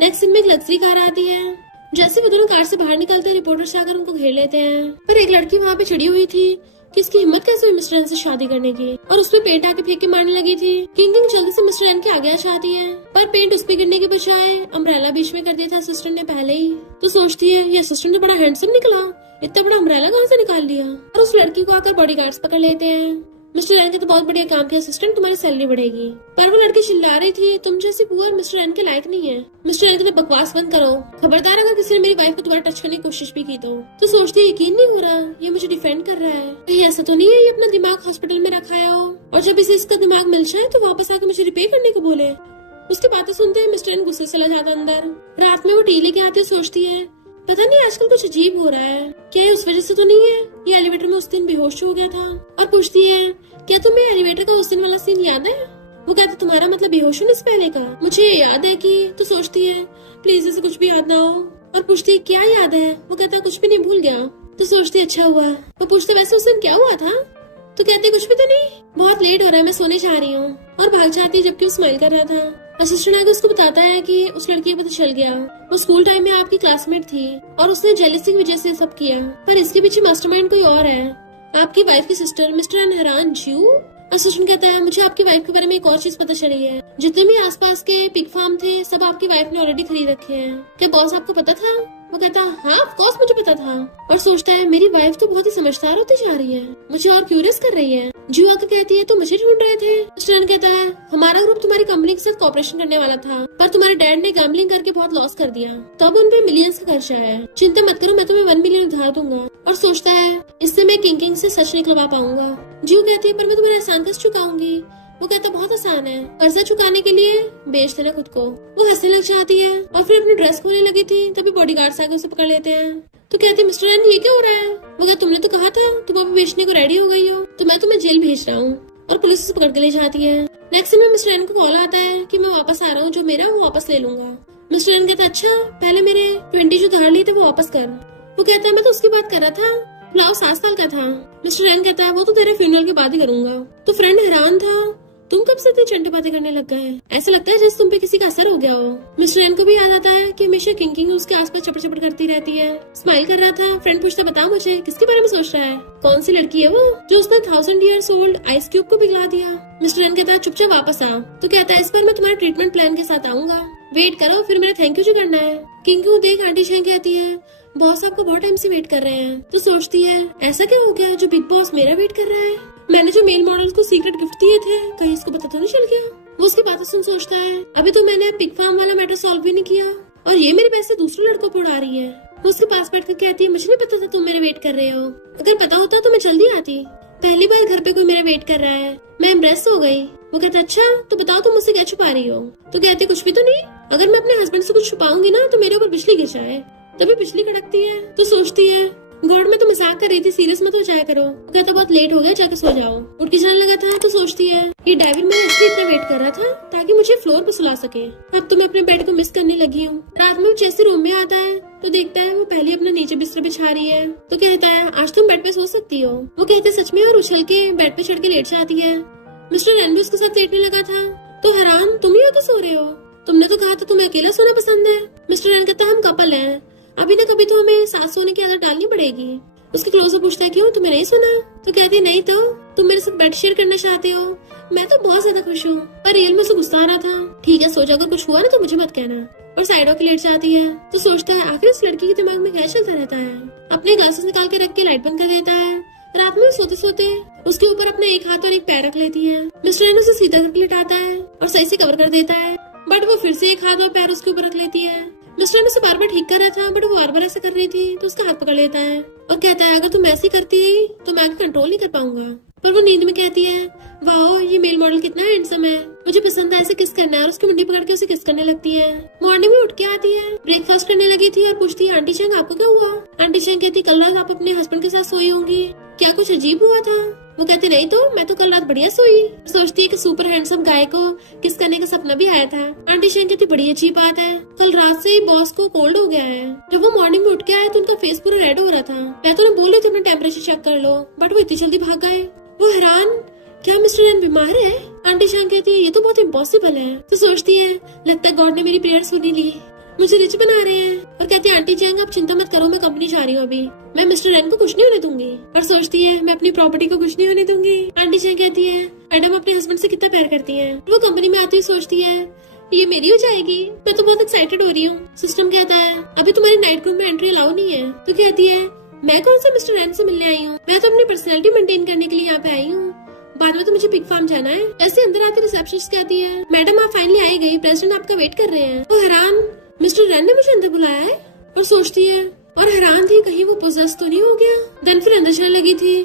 नेक्स्ट सीन में एक लग्जरी कार आती है। जैसे वो दोनों कार से बाहर निकलते हैं रिपोर्टर्स आकर उनको घेर लेते हैं। पर एक लड़की वहाँ पे चढ़ी हुई थी कि इसकी हिम्मत कैसे हुई मिस्टर एन से शादी करने की, और उसपे पेंट आके फेंक के मारने लगी थी। किंग जल्दी से मिस्टर एन के आगे आ जाती है, पर पेंट उस पे गिरने के बजाय अम्ब्रेला बीच में कर दिया था असिस्टेंट ने पहले ही। तो सोचती है ये असिस्टेंट तो बड़ा हैंडसम निकला, इतना बड़ा अम्ब्रेला कहाँ से निकाल लिया। और उस लड़की को आकर बॉडीगार्ड्स पकड़ लेते हैं। मिस्टर एन के तो बहुत बढ़िया काम किया असिस्टेंट, तुम्हारी सैलरी बढ़ेगी। पर वो लड़की चिल्ला रही थी तुम जैसी पुअर मिस्टर एन के लायक नहीं है। मिस्टर एन की तो बकवास बंद करो, खबरदार अगर किसी ने मेरी वाइफ को दोबारा टच करने की कोशिश भी की तो सोचती है यकीन नहीं हो रहा ये मुझे डिफेंड कर रहा है, कहीं ऐसा तो नहीं है ये अपना दिमाग हॉस्पिटल में रखाया हो और जब इसे इसका दिमाग मिल जाए तो वापस आकर मुझे रिपेयर करने को बोले। उसकी बातें सुनते हैं मिस्टर एन गुस्से से चला जाता अंदर। रात में वो टी लेके आती सोचती है पता नहीं आजकल कुछ अजीब हो रहा है, क्या ये उस वजह से तो नहीं है ये एलिवेटर में उस दिन बेहोश हो गया था। और पूछती है क्या तुम्हें एलिवेटर का उस दिन वाला सीन याद है। वो कहता तुम्हारा मतलब बेहोश होने से पहले का, मुझे याद है कि। तो सोचती है प्लीज ऐसे कुछ भी याद ना हो। और पूछती है क्या याद है। वो कहता कुछ भी नहीं, भूल गया। तो सोचती अच्छा हुआ। वो पूछते वैसे उस दिन क्या हुआ था। तो कहते कुछ भी तो नहीं, बहुत लेट हो रहा है मैं सोने जा रही हूँ। और भाग जाती है जबकि वो स्माइल कर रहा था। असिस्टेंट आगे उसको बताता है कि उस लड़की को पता चल गया वो स्कूल टाइम में आपकी क्लासमेट थी और उसने जेलसी की वजह से सब किया, पर इसके पीछे मास्टरमाइंड कोई और है, आपकी वाइफ की सिस्टर। मिस्टर एन हैरान ज्यू। असिस्टेंट कहता है मुझे आपकी वाइफ के बारे में एक और चीज पता चली है, जितने भी आसपास के पिग फार्म थे सब आपकी वाइफ ने ऑलरेडी खरीद रखे हैं। क्या बॉस आपको पता था। वो कहता हाँ ऑफ कोर्स मुझे पता था। और सोचता है मेरी वाइफ तो बहुत ही समझदार होती जा रही है, मुझे और क्यूरियस कर रही है। जियो आकर कहती है तो मुझे ढूंढ रहे थे। मिस्टर कहता है हमारा ग्रुप तुम्हारी कंपनी के साथ कॉपरेशन करने वाला था, पर तुम्हारे डैड ने गैम्बलिंग करके बहुत लॉस कर दिया, तो अब उन पे मिलियंस का खर्चा है। चिंता मत करो मैं तुम्हें 1 मिलियन उधार दूंगा। और सोचता है इससे मैं किंग से सच निकलवा पाऊंगा। जियो कहती है पर मैं तुम्हारा एहसान कैसे चुकाऊंगी। वो कहता बहुत आसान है, कर्जा चुकाने के लिए बेच देना खुद को। वो हंसने लग जाती है और फिर अपनी ड्रेस खोलने लगी थी, तभी बॉडीगार्ड्स आके उसे पकड़ लेते हैं। तो कहती मिस्टर एन ये क्या हो रहा है। वो कहता तुमने तो कहा था तुम अभी बेचने को रेडी हो गई हो, तो मैं तुम्हें जेल भेज रहा हूँ। और पुलिस उसे पकड़ के ले जाती है। नेक्स्ट में मिस्टर एन को कॉल आता है कि मैं वापस आ रहा हूँ, जो मेरा वो वापस ले लूंगा। मिस्टर एन कहता अच्छा पहले मेरे 20 जो उधार लिए थे वो वापस कर। वो कहता है मैं तो उसकी बात कर रहा था, फ्लावर 7 साल का था। मिस्टर एन कहता है वो तो तेरे फ्यूनरल के बाद ही करूंगा। तो फ्रेंड हैरान था तुम कब से इतनी चंटे बातें करने लग गए, ऐसा लगता है जैसे तुम पे किसी का असर हो गया हो। मिस्टर एन को भी याद आता है कि हमेशा किंग उसके आसपास चपड़ चपड़ करती रहती है। स्माइल कर रहा था। फ्रेंड पूछता बता मुझे किसके बारे में सोच रहा है, कौन सी लड़की है वो जो उसने 1000 years old आइस क्यूब को पिघला दिया। मिस्टर एन कहता है चुपचाप वापस आ। तो कहता है इस बार मैं तुम्हारे ट्रीटमेंट प्लान के साथ आऊंगा। वेट करो, फिर मेरा थैंक यू जी करना है। किंकू देख आंटी चैंग कहती है बॉस आपको बहुत टाइम से वेट कर रहे हैं। तो सोचती है ऐसा क्या हो गया जो बिग बॉस मेरा वेट कर रहा है। मैंने जो मेल मॉडल्स को सीक्रेट गिफ्ट दिए थे कहीं इसको पता तो नहीं चल गया। वो उसकी बातें सुन सोचता है अभी तो मैंने पिग फार्म वाला मैटर सॉल्व भी नहीं किया और ये मेरे पैसे दूसरे लड़कों पर उड़ा रही है। वो उसके पास बैठकर कहती है मुझे नहीं पता था तुम मेरा वेट कर रहे हो, अगर पता होता तो मैं जल्दी आती। पहली बार घर पे कोई मेरा वेट कर रहा है, मैं इम्प्रेस हो गई। वो कहता अच्छा तो बताओ तुम मुझसे क्या छुपा रही हो। तो कहती कुछ भी तो नहीं, अगर मैं अपने हस्बैंड से कुछ छुपाऊंगी ना तो मेरे ऊपर बिजली गिर जाए। तभी बिजली कड़कती है तो सोचती है गॉड मैं तो मजाक कर रही थी, सीरियस मत हो जाया करो। वो कहता बहुत लेट हो गया, जाकर सो जाओ। उठ के जाने लगा था तो सोचती है ये डेविड मैं इसलिए इतना वेट कर रहा था ताकि मुझे फ्लोर पे सुला सके। अब तो मैं अपने बेड को मिस करने लगी हूँ। रात में वो जैसे रूम में आता है तो देखता है वो पहले अपना नीचे बिस्तर बिछा रही है। तो कहता है आज तुम बेड पे सो सकती हो। वो कहते सच में और उछल के बेड पे चढ़ के लेट जाती है। मिस्टर रैन भी उसके साथ लेटने लगा था तो हैरान तुम ही हो तो सो रहे हो, तुमने तो कहा था तुम्हें अकेला सोना पसंद है। मिस्टर रैन कहता हम कपल हैं, अभी न कभी तो हमें साथ सोने की आदत डालनी पड़ेगी। उसके क्लोजअप पूछता है क्यों तुम्हें नहीं सुना। तो कहती है नहीं तो तुम मेरे साथ बेड शेयर करना चाहते हो। मैं तो बहुत ज्यादा खुश हूँ, पर रियल में उसे गुस्सा आ रहा था। ठीक है सो जाओ, अगर कुछ हुआ ना तो मुझे मत कहना। और साइड होकर लेट जाती है तो सोचता है आखिर इस लड़की के दिमाग में क्या चलता रहता है। अपने ग्लासेस निकाल के रख के लाइट बंद कर देता है। रात में सोते सोते उसके ऊपर अपना एक हाथ और एक पैर रख लेती है। मिस्टर रैन उसे सीधा करके लिटाता है और सही से कवर कर देता है, बट वो फिर से एक हाथ और पैर उसके ऊपर रख लेती है। मिस्टर रैन उसे बार बार ठीक कर रहा था बट वो बार बार ऐसे कर रही थी तो उसका हाथ पकड़ लेता है और कहता है अगर तुम ऐसे करती तो मैं आगे कंट्रोल नहीं कर पाऊंगा। पर वो नींद में कहती है वाओ ये मेल मॉडल कितना हैंडसम है, मुझे पसंद है ऐसे किस करना है। और उसकी मुंडी पकड़ के उसे किस करने लगती है। मॉर्निंग में उठ के आती है, ब्रेकफास्ट करने लगी थी और पूछती है आंटी चैंग आपको क्या हुआ। आंटी चैंग कहती कल रात आप अपने हस्बैंड के साथ सोई होंगी, क्या कुछ अजीब हुआ था। वो कहते नहीं तो मैं तो कल रात बढ़िया सोई। सोचती है कि सुपर हैंडसम गाय को किस करने का सपना भी आया था। आंटी चैंग कहती बड़ी अच्छी बात है, कल रात से बॉस को कोल्ड हो गया है। जब वो मॉर्निंग में उठ के आए तो उनका फेस पूरा रेड हो रहा था। मैं तो बोल रही थी अपना टेम्परेचर चेक कर लो, बट वो इतनी जल्दी भाग गए। वो हैरान क्या मिस्टर रैन बीमार है। आंटी चैंग कहती है ये तो बहुत इम्पॉसिबल है। तो सोचती है लगता है गॉड ने मेरी प्रेयर सुनी ली, मुझे रिच बना रहे हैं। और कहती है आंटी चैंग आप चिंता मत करो, मैं कंपनी जा रही हूँ अभी, मैं मिस्टर रैन को कुछ नहीं होने दूंगी। और सोचती है मैं अपनी प्रॉपर्टी को कुछ नहीं होने दूंगी। आंटी चैंग कहती है मैडम अपने हस्बैंड से कितना प्यार करती है। वो कंपनी में आती हुई सोचती है ये मेरी हो जाएगी, मैं तो बहुत एक्साइटेड हो रही हूँ। सिस्टम कहता है अभी तुम्हारी नाइट क्रूम में एंट्री अलाउ नहीं है। तो कहती है मैं कौन सा मिस्टर रैन से मिलने आई हूँ, मैं तो अपनी पर्सनैलिटी मेंटेन करने के लिए यहाँ पे आई हूँ, बाद में तो मुझे पिग फार्म जाना है। ऐसे अंदर आते रिसेप्शनिस्ट कहती है मैडम आप फाइनली आई गई, प्रेसिडेंट आपका वेट कर रहे हैं। वो हैरान मिस्टर रैन ने मुझे अंदर बुलाया है। और सोचती है और हैरान थी कहीं वो पोजेस तो नहीं हो गया। देन फिर अंदर जाने लगी थी,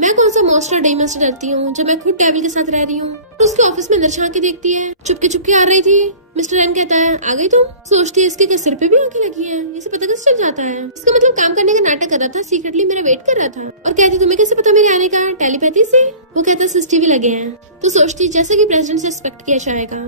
मैं कौन सा मॉन्स्टर डेमन से डरती हूँ जब मैं खुद डेविल के साथ रह रही हूँ। तो उसके ऑफिस में अंदर झांक के देखती है, चुपके चुपके आ रही थी। मिस्टर रैन कहता है आ गई तुम। सोचती है इसके सिर पे भी आंखें लगी है, इसे पता कैसे चल जाता है। इसका मतलब काम करने का नाटक कर रहा था, सीक्रेटली मेरा वेट कर रहा था। और कहती तुम्हें कैसे पता मेरे आने का, टेलीपैथी से। वो कहता सीसीटीवी लगे हैं। तो सोचती जैसे की प्रेसिडेंट से एक्सपेक्ट किया जाएगा,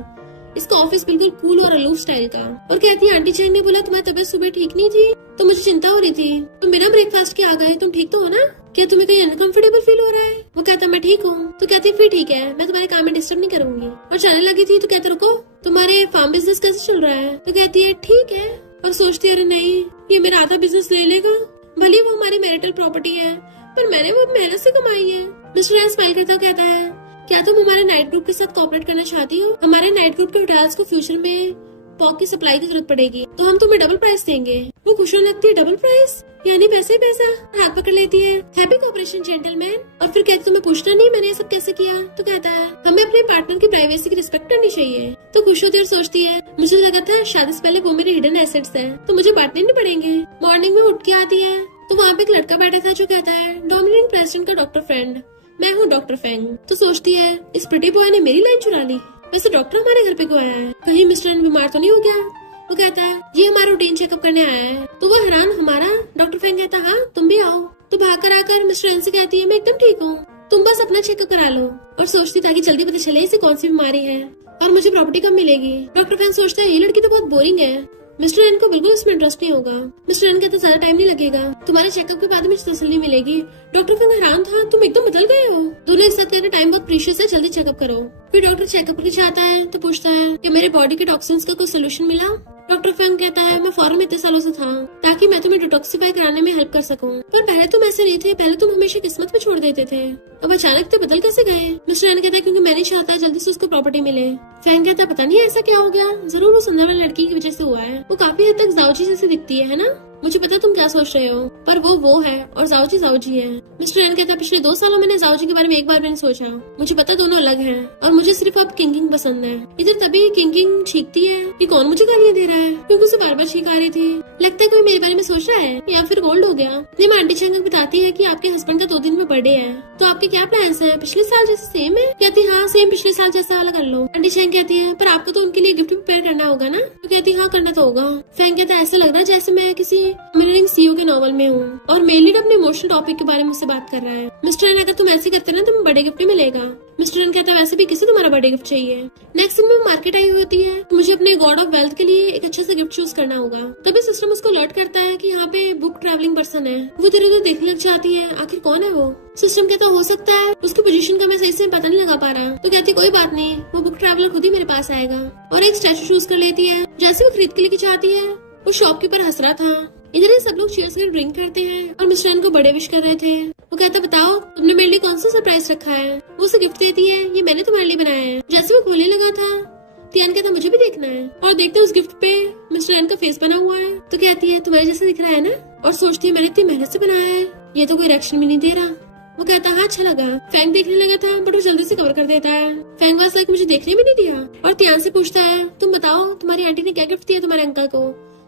इसका ऑफिस बिल्कुल कूल और अलूफ स्टाइल का। और कहती है आंटी चैंग ने बोला तुम्हारी तबीयत सुबह ठीक नहीं थी तो मुझे चिंता हो रही थी, तुम बिना ब्रेकफास्ट के आ गए, तुम ठीक तो हो ना, क्या तुम्हें कहीं अनकंफर्टेबल फील हो रहा है। वो कहता मैं ठीक हूँ। तो कहती फिर ठीक है मैं तुम्हारे काम में डिस्टर्ब नहीं करूंगी। और जाने लगी थी तो कहते रुको तुम्हारे फार्म बिजनेस कैसे चल रहा है। तो कहती है ठीक है। और सोचती है अरे नहीं ये मेरा आधा बिजनेस ले लेगा, भले वो हमारी मैरिटल प्रॉपर्टी है पर मैंने वो मेहनत से कमाई है। मिस्टर रैन स्माइल करता कहता है क्या तुम हमारे नाइट ग्रुप के साथ कोऑपरेट करना चाहती हो। हमारे नाइट ग्रुप के होटल्स को फ्यूचर में पॉक की सप्लाई की जरूरत पड़ेगी तो हम तुम्हें डबल प्राइस देंगे। वो खुश होने लगती है डबल प्राइस यानी पैसे पैसा। हाथ पकड़ लेती है हैप्पी कोऑपरेशन जेंटलमैन। और फिर कहती तुम्हें पूछना नहीं मैंने ये सब कैसे किया। तो कहता है हमें अपने पार्टनर की प्राइवेसी की रिस्पेक्ट करनी चाहिए। तो खुश होती और सोचती है मुझे लगा था शादी से पहले वो मेरे हिडन एसेट्स है तो मुझे बांटने नहीं पड़ेंगे। मॉर्निंग में उठ के आती है तो वहाँ पे एक लड़का बैठा था जो कहता है डोमिनिक प्रेसिडेंट का डॉक्टर फ्रेंड, मैं हूँ डॉक्टर फेंग। तो सोचती है इस प्रिटी बॉय ने मेरी लाइन चुरा ली, वैसे डॉक्टर हमारे घर पे क्यों आया है, कहीं मिस्टर रैन बीमार तो नहीं हो गया। वो कहता है ये हमारा रूटीन चेकअप करने आया है। तो वो हैरान हमारा। डॉक्टर फेंग कहता हाँ तुम भी आओ। तो भाग कर आकर मिस्टर रैन से कहती है मैं एकदम ठीक हूँ, तुम बस अपना चेकअप करा लो। और सोचती ताकि जल्दी पता चले इसे कौन सी बीमारी है और मुझे प्रॉपर्टी कब मिलेगी। डॉक्टर फेंग सोचता है ये लड़की तो बहुत बोरिंग है, मिस्टर रैन को बिल्कुल इसमें इंटरेस्ट नहीं होगा। मिस्टर रैन कहता ज्यादा टाइम नहीं लगेगा, तुम्हारे चेकअप के बाद मुझे तसल्ली मिलेगी। डॉक्टर फेंग हैरान था तुम एकदम बदल गए हो, दोनों एक साथ कहते टाइम बहुत प्रीशियस है, जल्दी चेकअप करो। फिर डॉक्टर चेकअप के लिए आता है तो पूछता है कि मेरे बॉडी के टॉक्सिन्स का कोई सोल्यूशन मिला। डॉक्टर फैंग कहता है मैं फॉरेन में इतने सालों से था ताकि मैं तुम्हें डिटॉक्सिफाई कराने में हेल्प कर सकूं, पर पहले तुम ऐसे नहीं थे, पहले तुम हमेशा किस्मत पे छोड़ देते थे, अब अचानक तो बदल कैसे गए। मिस्टर एन कहता है क्योंकि मैं नहीं चाहता जल्दी से उसको प्रॉपर्टी मिले। फैंग कहता है पता नहीं ऐसा क्या हो गया, जरूर वो सुंदर वाली लड़की की वजह से हुआ है, वो काफी हद तक जाओजी जैसी दिखती है ना। मुझे पता तुम क्या सोच रहे हो, पर वो है और जाओजी जाओजी है। मिस्टर एन कहता है पिछले 2 सालों मैंने जाओजी के बारे में एक बार भी नहीं सोचा, मुझे पता दोनों अलग हैं और मुझे सिर्फ अब किंकिंग पसंद है। इधर तभी किंकिंग छींकती है कि कौन मुझे गालियां दे रहा है, क्योंकि उसे बार बार छींक आ रही थी। लगता है कोई मेरे बारे में सोच रहा है या फिर गोल्ड हो गया। इतने में आंटी चैंग बताती है कि आपके हस्बैंड का 2 दिन में बर्थडे है, तो आपके क्या प्लान्स हैं, पिछले साल जैसे सेम है। कहती हाँ सेम पिछले साल जैसा वाला कर लो। आंटी चैंग कहती है पर आपको तो उनके लिए गिफ्ट प्रिपेयर करना होगा ना। तो कहती हाँ करना तो होगा। फैंग कहता है ऐसा लग रहा है जैसे मैं किसी मिररिंग सीईओ के नॉवल में हूँ और मेन लीड अपने इमोशनल टॉपिक के बारे में मुझसे बात कर रहा है। मिस्टर एन अगर तुम ऐसे करते ना तुम्हें बर्थडे गिफ्ट मिलेगा। मिस्टर एन कहता है वैसे भी किसी तुम्हारा बर्थडे गिफ्ट चाहिए। नेक्स्ट दिन में मार्केट आई हुई होती है तो मुझे अपने गॉड ऑफ वेल्थ के लिए एक अच्छे से गिफ्ट चूज करना होगा। तभी सिस्टम उसको अलर्ट करता है कि यहाँ पे बुक ट्रैवलिंग पर्सन है। वो इधर उधर देखने लग जाती है आखिर कौन है वो। सिस्टम कहता हो सकता है उसकी पोजीशन का मैं सही से पता नहीं लगा पा रहा। तो कहती कोई बात नहीं, वो बुक ट्रैवलर खुद ही मेरे पास आएगा और एक स्टैचू चूज कर लेती है। जैसे वो खरीद के लेके जाती है वो शॉपकीपर हंस रहा था। इधर ही सब लोग चीयर्स कर ड्रिंक करते हैं और मिस्टर एन को बड़े विश कर रहे थे। वो कहता बताओ तुमने मेरे लिए कौन सा सरप्राइज रखा है। वो उसे गिफ्ट देती है ये मैंने तुम्हारे लिए बनाया है। जैसे वो खोलने लगा था तियान कहता मुझे भी देखना है और देखते उस गिफ्ट पे मिस्टर एन का फेस बना हुआ है। तो कहती है तुम्हारे जैसा दिख रहा है ना, और सोचती है मैंने इतनी मेहनत से बनाया है, ये तो कोई रिएक्शन भी नहीं दे रहा। वो कहता हाँ अच्छा लगा। फैंग देखने लगा था बट वो जल्दी से कवर कर देता है। फैंग वाज लाइक मुझे देखने भी नहीं दिया और तियान से पूछता है तुम बताओ तुम्हारी आंटी ने क्या गिफ्ट दिया तुम्हारे अंकल को।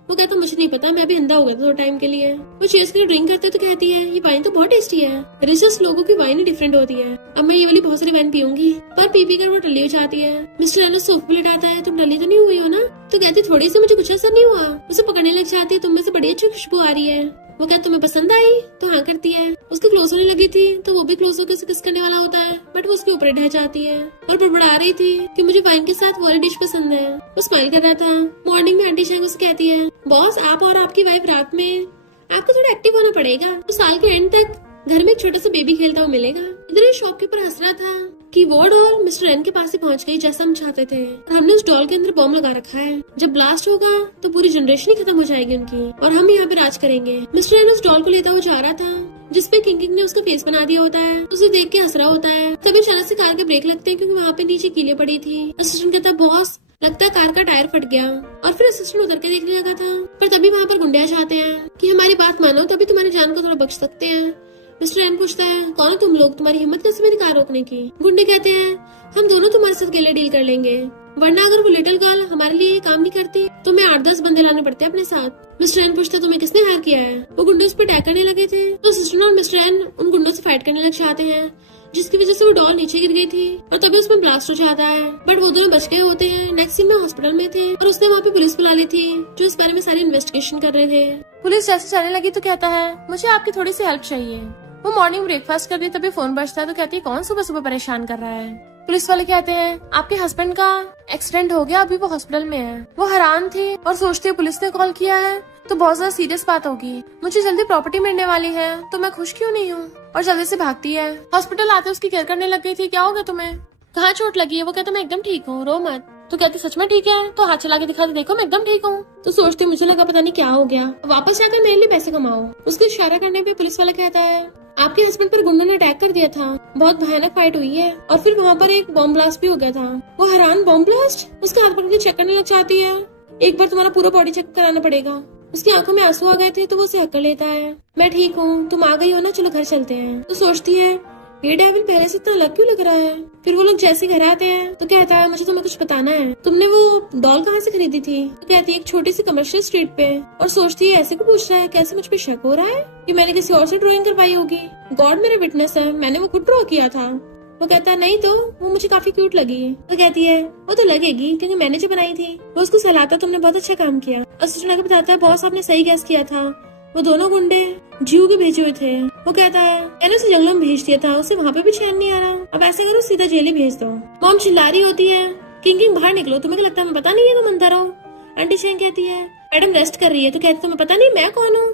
वो कहता मुझे नहीं पता, मैं अभी अंधा हो गया था थोड़ा टाइम के लिए। वो चीज के लिए ड्रिंक करते तो कहती है ये वाइन तो बहुत टेस्टी है, रिचेस्ट लोगों की वाइन ही डिफरेंट होती है, अब मैं ये वाली बहुत सारी वाइन पीऊंगी। पर पी कर वो टल्ली हो जाती है। मिस्टर एन सोफे पे लेटाता है तुम टल्ली तो नहीं हुई हो ना। तो कहती थोड़ी सी मुझे कुछ असर नहीं हुआ। उसे पकड़ने लग जाती है तुम में से बड़ी अच्छी खुशबू आ रही है। वो कहता तुम्हें पसंद आई तो हाँ करती है। उसके क्लोज होने लगी थी तो वो भी क्लोज होकर उसे किस करने वाला होता है बट वो उसके ऊपर ढह जाती है और बड़बड़ा रही थी कि मुझे वाइन के साथ वो वाली डिश पसंद है। वो स्माइल कर रहा था। मॉर्निंग में आंटी चैंग उसे कहती है बॉस आप और आपकी वाइफ रात में आपको थोड़ा एक्टिव होना पड़ेगा, तो साल के एंड तक घर में एक छोटा सा बेबी खेलता हुआ मिलेगा। इधर शॉपकीपर हंस रहा था कि वो डॉल मिस्टर एन के पास ही पहुंच गई जैसा हम चाहते थे और हमने उस डॉल के अंदर बॉम्ब लगा रखा है। जब ब्लास्ट होगा तो पूरी जनरेशन ही खत्म हो जाएगी उनकी और हम यहाँ पे राज करेंगे। मिस्टर एन उस डॉल को लेता हुआ जा रहा था जिसपे किंकिंग ने उसका फेस बना दिया होता है। उसे देख के हंस रहा होता है। तभी अचानक से कार के ब्रेक लगते हैं क्योंकि वहाँ पे नीचे कीलें पड़ी थी। असिस्टेंट कहता बॉस लगता है कार का टायर फट गया और फिर असिस्टेंट उतर के देखने लगा था। पर तभी वहाँ पर गुंडे आ जाते हैं कि हमारी बात मानो तभी तुम्हारी जान को थोड़ा बच सकते हैं। मिस्टर एन पूछता है कौन हो तुम लोग, तुम्हारी हिम्मत कैसे मेरी कार रोकने की। गुंडे कहते हैं हम दोनों तुम्हारे साथ अकेले डील कर लेंगे, वरना अगर वो लिटिल गर्ल हमारे लिए ये काम नहीं करती तो मैं 8-10 बंदे लाने पड़ते अपने साथ। मिस्टर एन पूछता तुम्हें किसने हायर किया है। वो गुंडे उस पर अटैक करने लगे थे तो सिस्टर और मिस्टर एन उन गुंडों से फाइट करने लग जाते हैं जिसकी वजह से वो डॉल नीचे गिर गई थी और तभी उसमें ब्लास्ट हो जाता है। बट वो दोनों बच गए होते हैं। नेक्स्ट सीन में हॉस्पिटल में थे और उसने वहाँ पे पुलिस बुला ली थी जो इस बारे में सारी इन्वेस्टिगेशन कर रहे थे। पुलिस जैसे जाने लगी तो कहता है मुझे आपकी थोड़ी सी हेल्प चाहिए। वो मॉर्निंग ब्रेकफास्ट कर रही तभी फोन बजता है तो कहती है कौन सुबह सुबह परेशान कर रहा है। पुलिस वाले कहते हैं आपके हस्बैंड का एक्सीडेंट हो गया, अभी वो हॉस्पिटल में है। वो हैरान थी और सोचती है पुलिस ने कॉल किया है तो बहुत ज्यादा सीरियस बात होगी, मुझे जल्दी प्रॉपर्टी मिलने वाली है तो मैं खुश क्यों नहीं हूँ। और जल्दी से भागती है। हॉस्पिटल आते उसकी केयर करने लग गई थी। क्या हो गया तुम्हें, कहाँ चोट लगी है। वो कहता मैं एकदम ठीक हूँ, रो मत। तो कहती सच में ठीक है, तो हाथ चला के दिखा दे, देखो मैं एकदम ठीक हूँ। तो सोचती मुझे लगा पता नहीं क्या हो गया, वापस जाकर मेरे लिए पैसे कमाओ। उसके इशारा करने पे पुलिस वाला कहता है आपके हस्बैंड पर गुंडों ने अटैक कर दिया था, बहुत भयानक फाइट हुई है और फिर वहाँ पर एक बॉम्ब ब्लास्ट भी हो गया था। वो हैरान बॉम्ब ब्लास्ट, उसके हाथ पकड़ के चेक करने लग जाती है। एक बार तुम्हारा पूरा बॉडी चेक कराना पड़ेगा। उसकी आंखों में आंसू आ गए थे तो वो उसे हक कर लेता है। मैं ठीक हूँ, तुम आ गई हो ना, चलो घर चलते हैं। तो सोचती है ये डेविल पहले से इतना अलग क्यों लग रहा है। फिर वो लोग जैसे घर आते हैं तो कहता है मुझे तुम्हें कुछ बताना है, तुमने वो डॉल कहाँ से खरीदी थी। तो कहती है एक छोटी सी कमर्शियल स्ट्रीट पे। और सोचती है ऐसे को पूछ रहा है, कैसे मुझ पे शक हो रहा है कि मैंने किसी और से ड्राइंग करवाई होगी। गॉड मेरा विटनेस है, मैंने वो खुद ड्रॉ किया था। वो कहता है नहीं तो वो मुझे काफी क्यूट लगी। तो कहती है वो तो लगेगी क्योंकि मैंने जो बनाई थी। वो उसको सहलाता तुमने बहुत अच्छा काम किया। असिस्टेंट बताता है बॉस आपने सही गैस किया था, वो दोनों गुंडे जीव के भेजे हुए थे। वो कहता है मैंने उसे जंगलों में भेज दिया था, उसे वहाँ पे भी चैन नहीं आ रहा, अब ऐसे करो सीधा जेल ही भेज दो। मॉम चिल्ला रही होती है किंग बाहर निकलो, तुम्हें क्या लगता है मैं पता नहीं है तुम अंदर हो। आंटी चैंग कहती है मैडम रेस्ट कर रही है। तो कहती तुम्हें पता नहीं मैं कौन हूँ,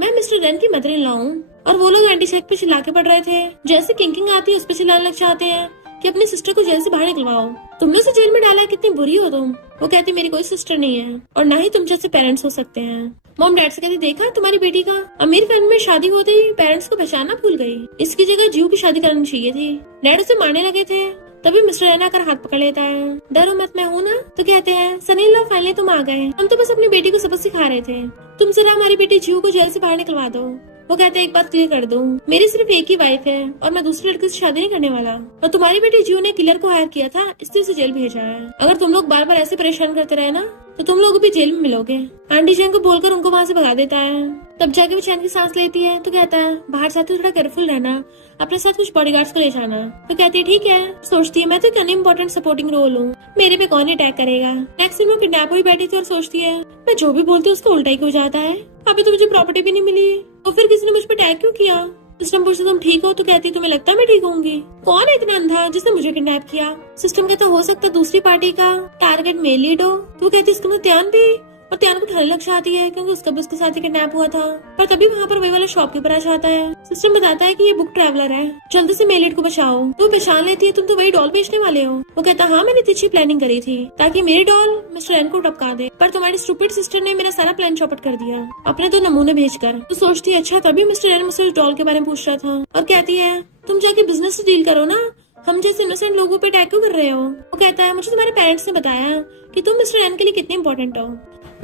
मैं मिस्टर रन की मदर इन लॉ हूँ। और वो लोग आंटी चैंग पे चिल्ला के पड़ रहे थे। जैसे किंग आती है उस पर चिल्लाने लग जाते हैं कि अपनी सिस्टर को जेल से बाहर निकलवाओ। तुमने उसे जेल में डाला है, कितनी बुरी हो तुम। वो कहती मेरी कोई सिस्टर नहीं है और ना ही तुम जैसे पेरेंट्स हो सकते हैं। मॉम डैड से कहती देखा तुम्हारी बेटी का, अमीर फैमिली में शादी होते ही पेरेंट्स को पहचानना भूल गई। इसकी जगह जीव की शादी करनी चाहिए थी। डैड उसे मारने लगे थे, तभी मिस्टर एन आकर हाथ पकड़ लेता है। डरो मत, मैं हूँ ना। तो कहते हैं सनी लो फाइनली तुम आ गए, हम तो बस अपनी बेटी को सबक सिखा रहे थे, तुम जरा हमारी बेटी जीव को जेल से बाहर निकलवा दो। वो कहते हैं एक बात क्लियर कर दूं, मेरी सिर्फ एक ही वाइफ है और मैं दूसरे लड़के से शादी नहीं करने वाला। और तुम्हारी बेटी जीव ने किलर को हायर किया था, इसलिए उसे जेल भेजा है। अगर तुम लोग बार बार ऐसे परेशान करते रहे ना तो तुम लोग भी जेल में मिलोगे। आंटी जैन को बोलकर उनको वहाँ से भगा देता है। तब जाके वो चैन की सांस लेती है तो कहता है बाहर जाते थोड़ा केयरफुल रहना, अपने साथ कुछ बॉडीगार्ड्स को ले जाना। तो कहती है ठीक है। सोचती है मैं तो एक अनइम्पोर्टेंट सपोर्टिंग रोल हूँ, मेरे पे कौन अटैक करेगा। नेक्स्ट दिन वो किडनैप हुई बैठी थी और सोचती है मैं जो भी बोलती हूँ उसको उल्टा ही हो जाता है। अभी तो मुझे प्रॉपर्टी भी नहीं मिली तो फिर किसी ने मुझ पर अटैक क्यों किया। सिस्टम पूछते तुम ठीक हो, तो कहती तुम्हें लगता है मैं ठीक होंगी। कौन है इतना अंधा जिसने मुझे किडनैप किया। सिस्टम कहता हो सकता है दूसरी पार्टी का टारगेट मेल लीड हो। तो कहती इसका मतलब त्यान भी, और त्यान को ठाने लग जाती है क्योंकि उसका भी उसके साथ ही किडनैप हुआ था। पर तभी वहाँ पर वही वाला शॉपकीपर आ जाता है। सिस्टम बताता है कि ये बुक ट्रैवलर है, जल्दी से मेलिट को बचाओ। तो पहचान लेती है तुम तो वही डॉल बेचने वाले हो। वो कहता हाँ मैंने अच्छी प्लानिंग करी थी ताकि मेरी डॉल मिस्टर एन को टपका दे, पर तुम्हारी स्टूपिड सिस्टर ने मेरा सारा प्लान चौपट कर दिया अपने 2 नमूने भेजकर। तो सोचती है अच्छा तभी मिस्टर एन मुझसे डॉल के बारे में पूछ रहा था। और कहती है तुम जाके बिजनेस से डील करो ना, हम जैसे इनोसेंट लोगों पे अटैक क्यों कर रहे हो। वो कहता है मुझे तुम्हारे पेरेंट्स ने बताया कि तुम मिस्टर एन के लिए कितने इंपॉर्टेंट हो।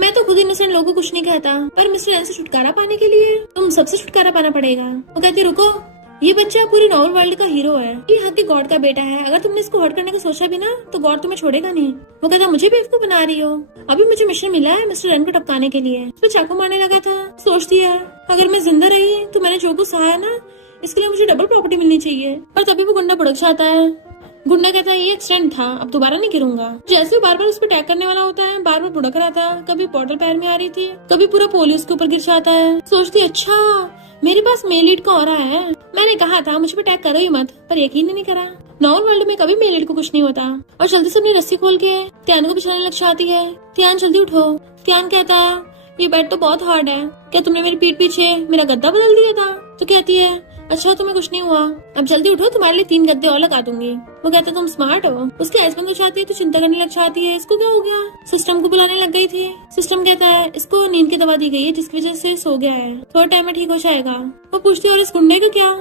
मैं तो खुद इनोसेंट लोगों को कुछ नहीं कहता, पर मिस्टर एन से छुटकारा पाने के लिए तुम सबसे छुटकारा पाना पड़ेगा। वो कहती रुको, ये बच्चा पूरी नॉवल वर्ल्ड का हीरो है, ये हक के गॉड का बेटा है, अगर तुमने इसको हर्ट करने का सोचा भी ना तो गॉड तुम्हें छोड़ेगा नहीं। वो कहता मुझे बेवकूफ बना रही हो, अभी मुझे मिशन मिला है मिस्टर एन को टपकाने के लिए। उस पर चाकू मारने लगा था। सोचती है अगर मैं जिंदा रही तो मैंने जो कुछ सहा है ना इसके लिए मुझे डबल प्रॉपर्टी मिलनी चाहिए। पर तभी वो गुंडा भड़क जाता है। गुंडा कहता है ये एक्सीडेंट था, अब दोबारा नहीं गिरूंगा। जैसे बार बार उस पर अटैक करने वाला होता है, बार बार भुड़क रहा था, कभी बॉटल पैर में आ रही थी, कभी पूरा पोलियो उसके ऊपर गिर जाता है। सोचती अच्छा मेरे पास मेल लीड का ऑरा है, मैंने कहा था मुझ पे अटैक करो ही मत, पर यकीन नहीं करा। नॉर्मल वर्ल्ड में कभी मेल लीड को कुछ नहीं होता। और जल्दी से अपनी रस्सी खोल के त्यान को बिछाने लग जाती है। त्यान जल्दी उठो। त्यान कहता है ये बेड तो बहुत हार्ड है, क्या तुमने मेरी पीठ पीछे मेरा गद्दा बदल दिया था। तो कहती है अच्छा तुम्हें कुछ नहीं हुआ, अब जल्दी उठो तुम्हारे लिए 3 गद्दे और लगा दूंगी। वो कहता तुम स्मार्ट हो। उसके आइस बंद हो जाती है तो चिंता करने लग जाती है इसको क्या हो गया। सिस्टम को बुलाने लग गई थी। सिस्टम कहता है इसको नींद की दवा दी गई है जिसकी वजह से सो गया है, थोड़ा टाइम में ठीक हो जाएगा। वो पूछती है और इस गुंडे को क्या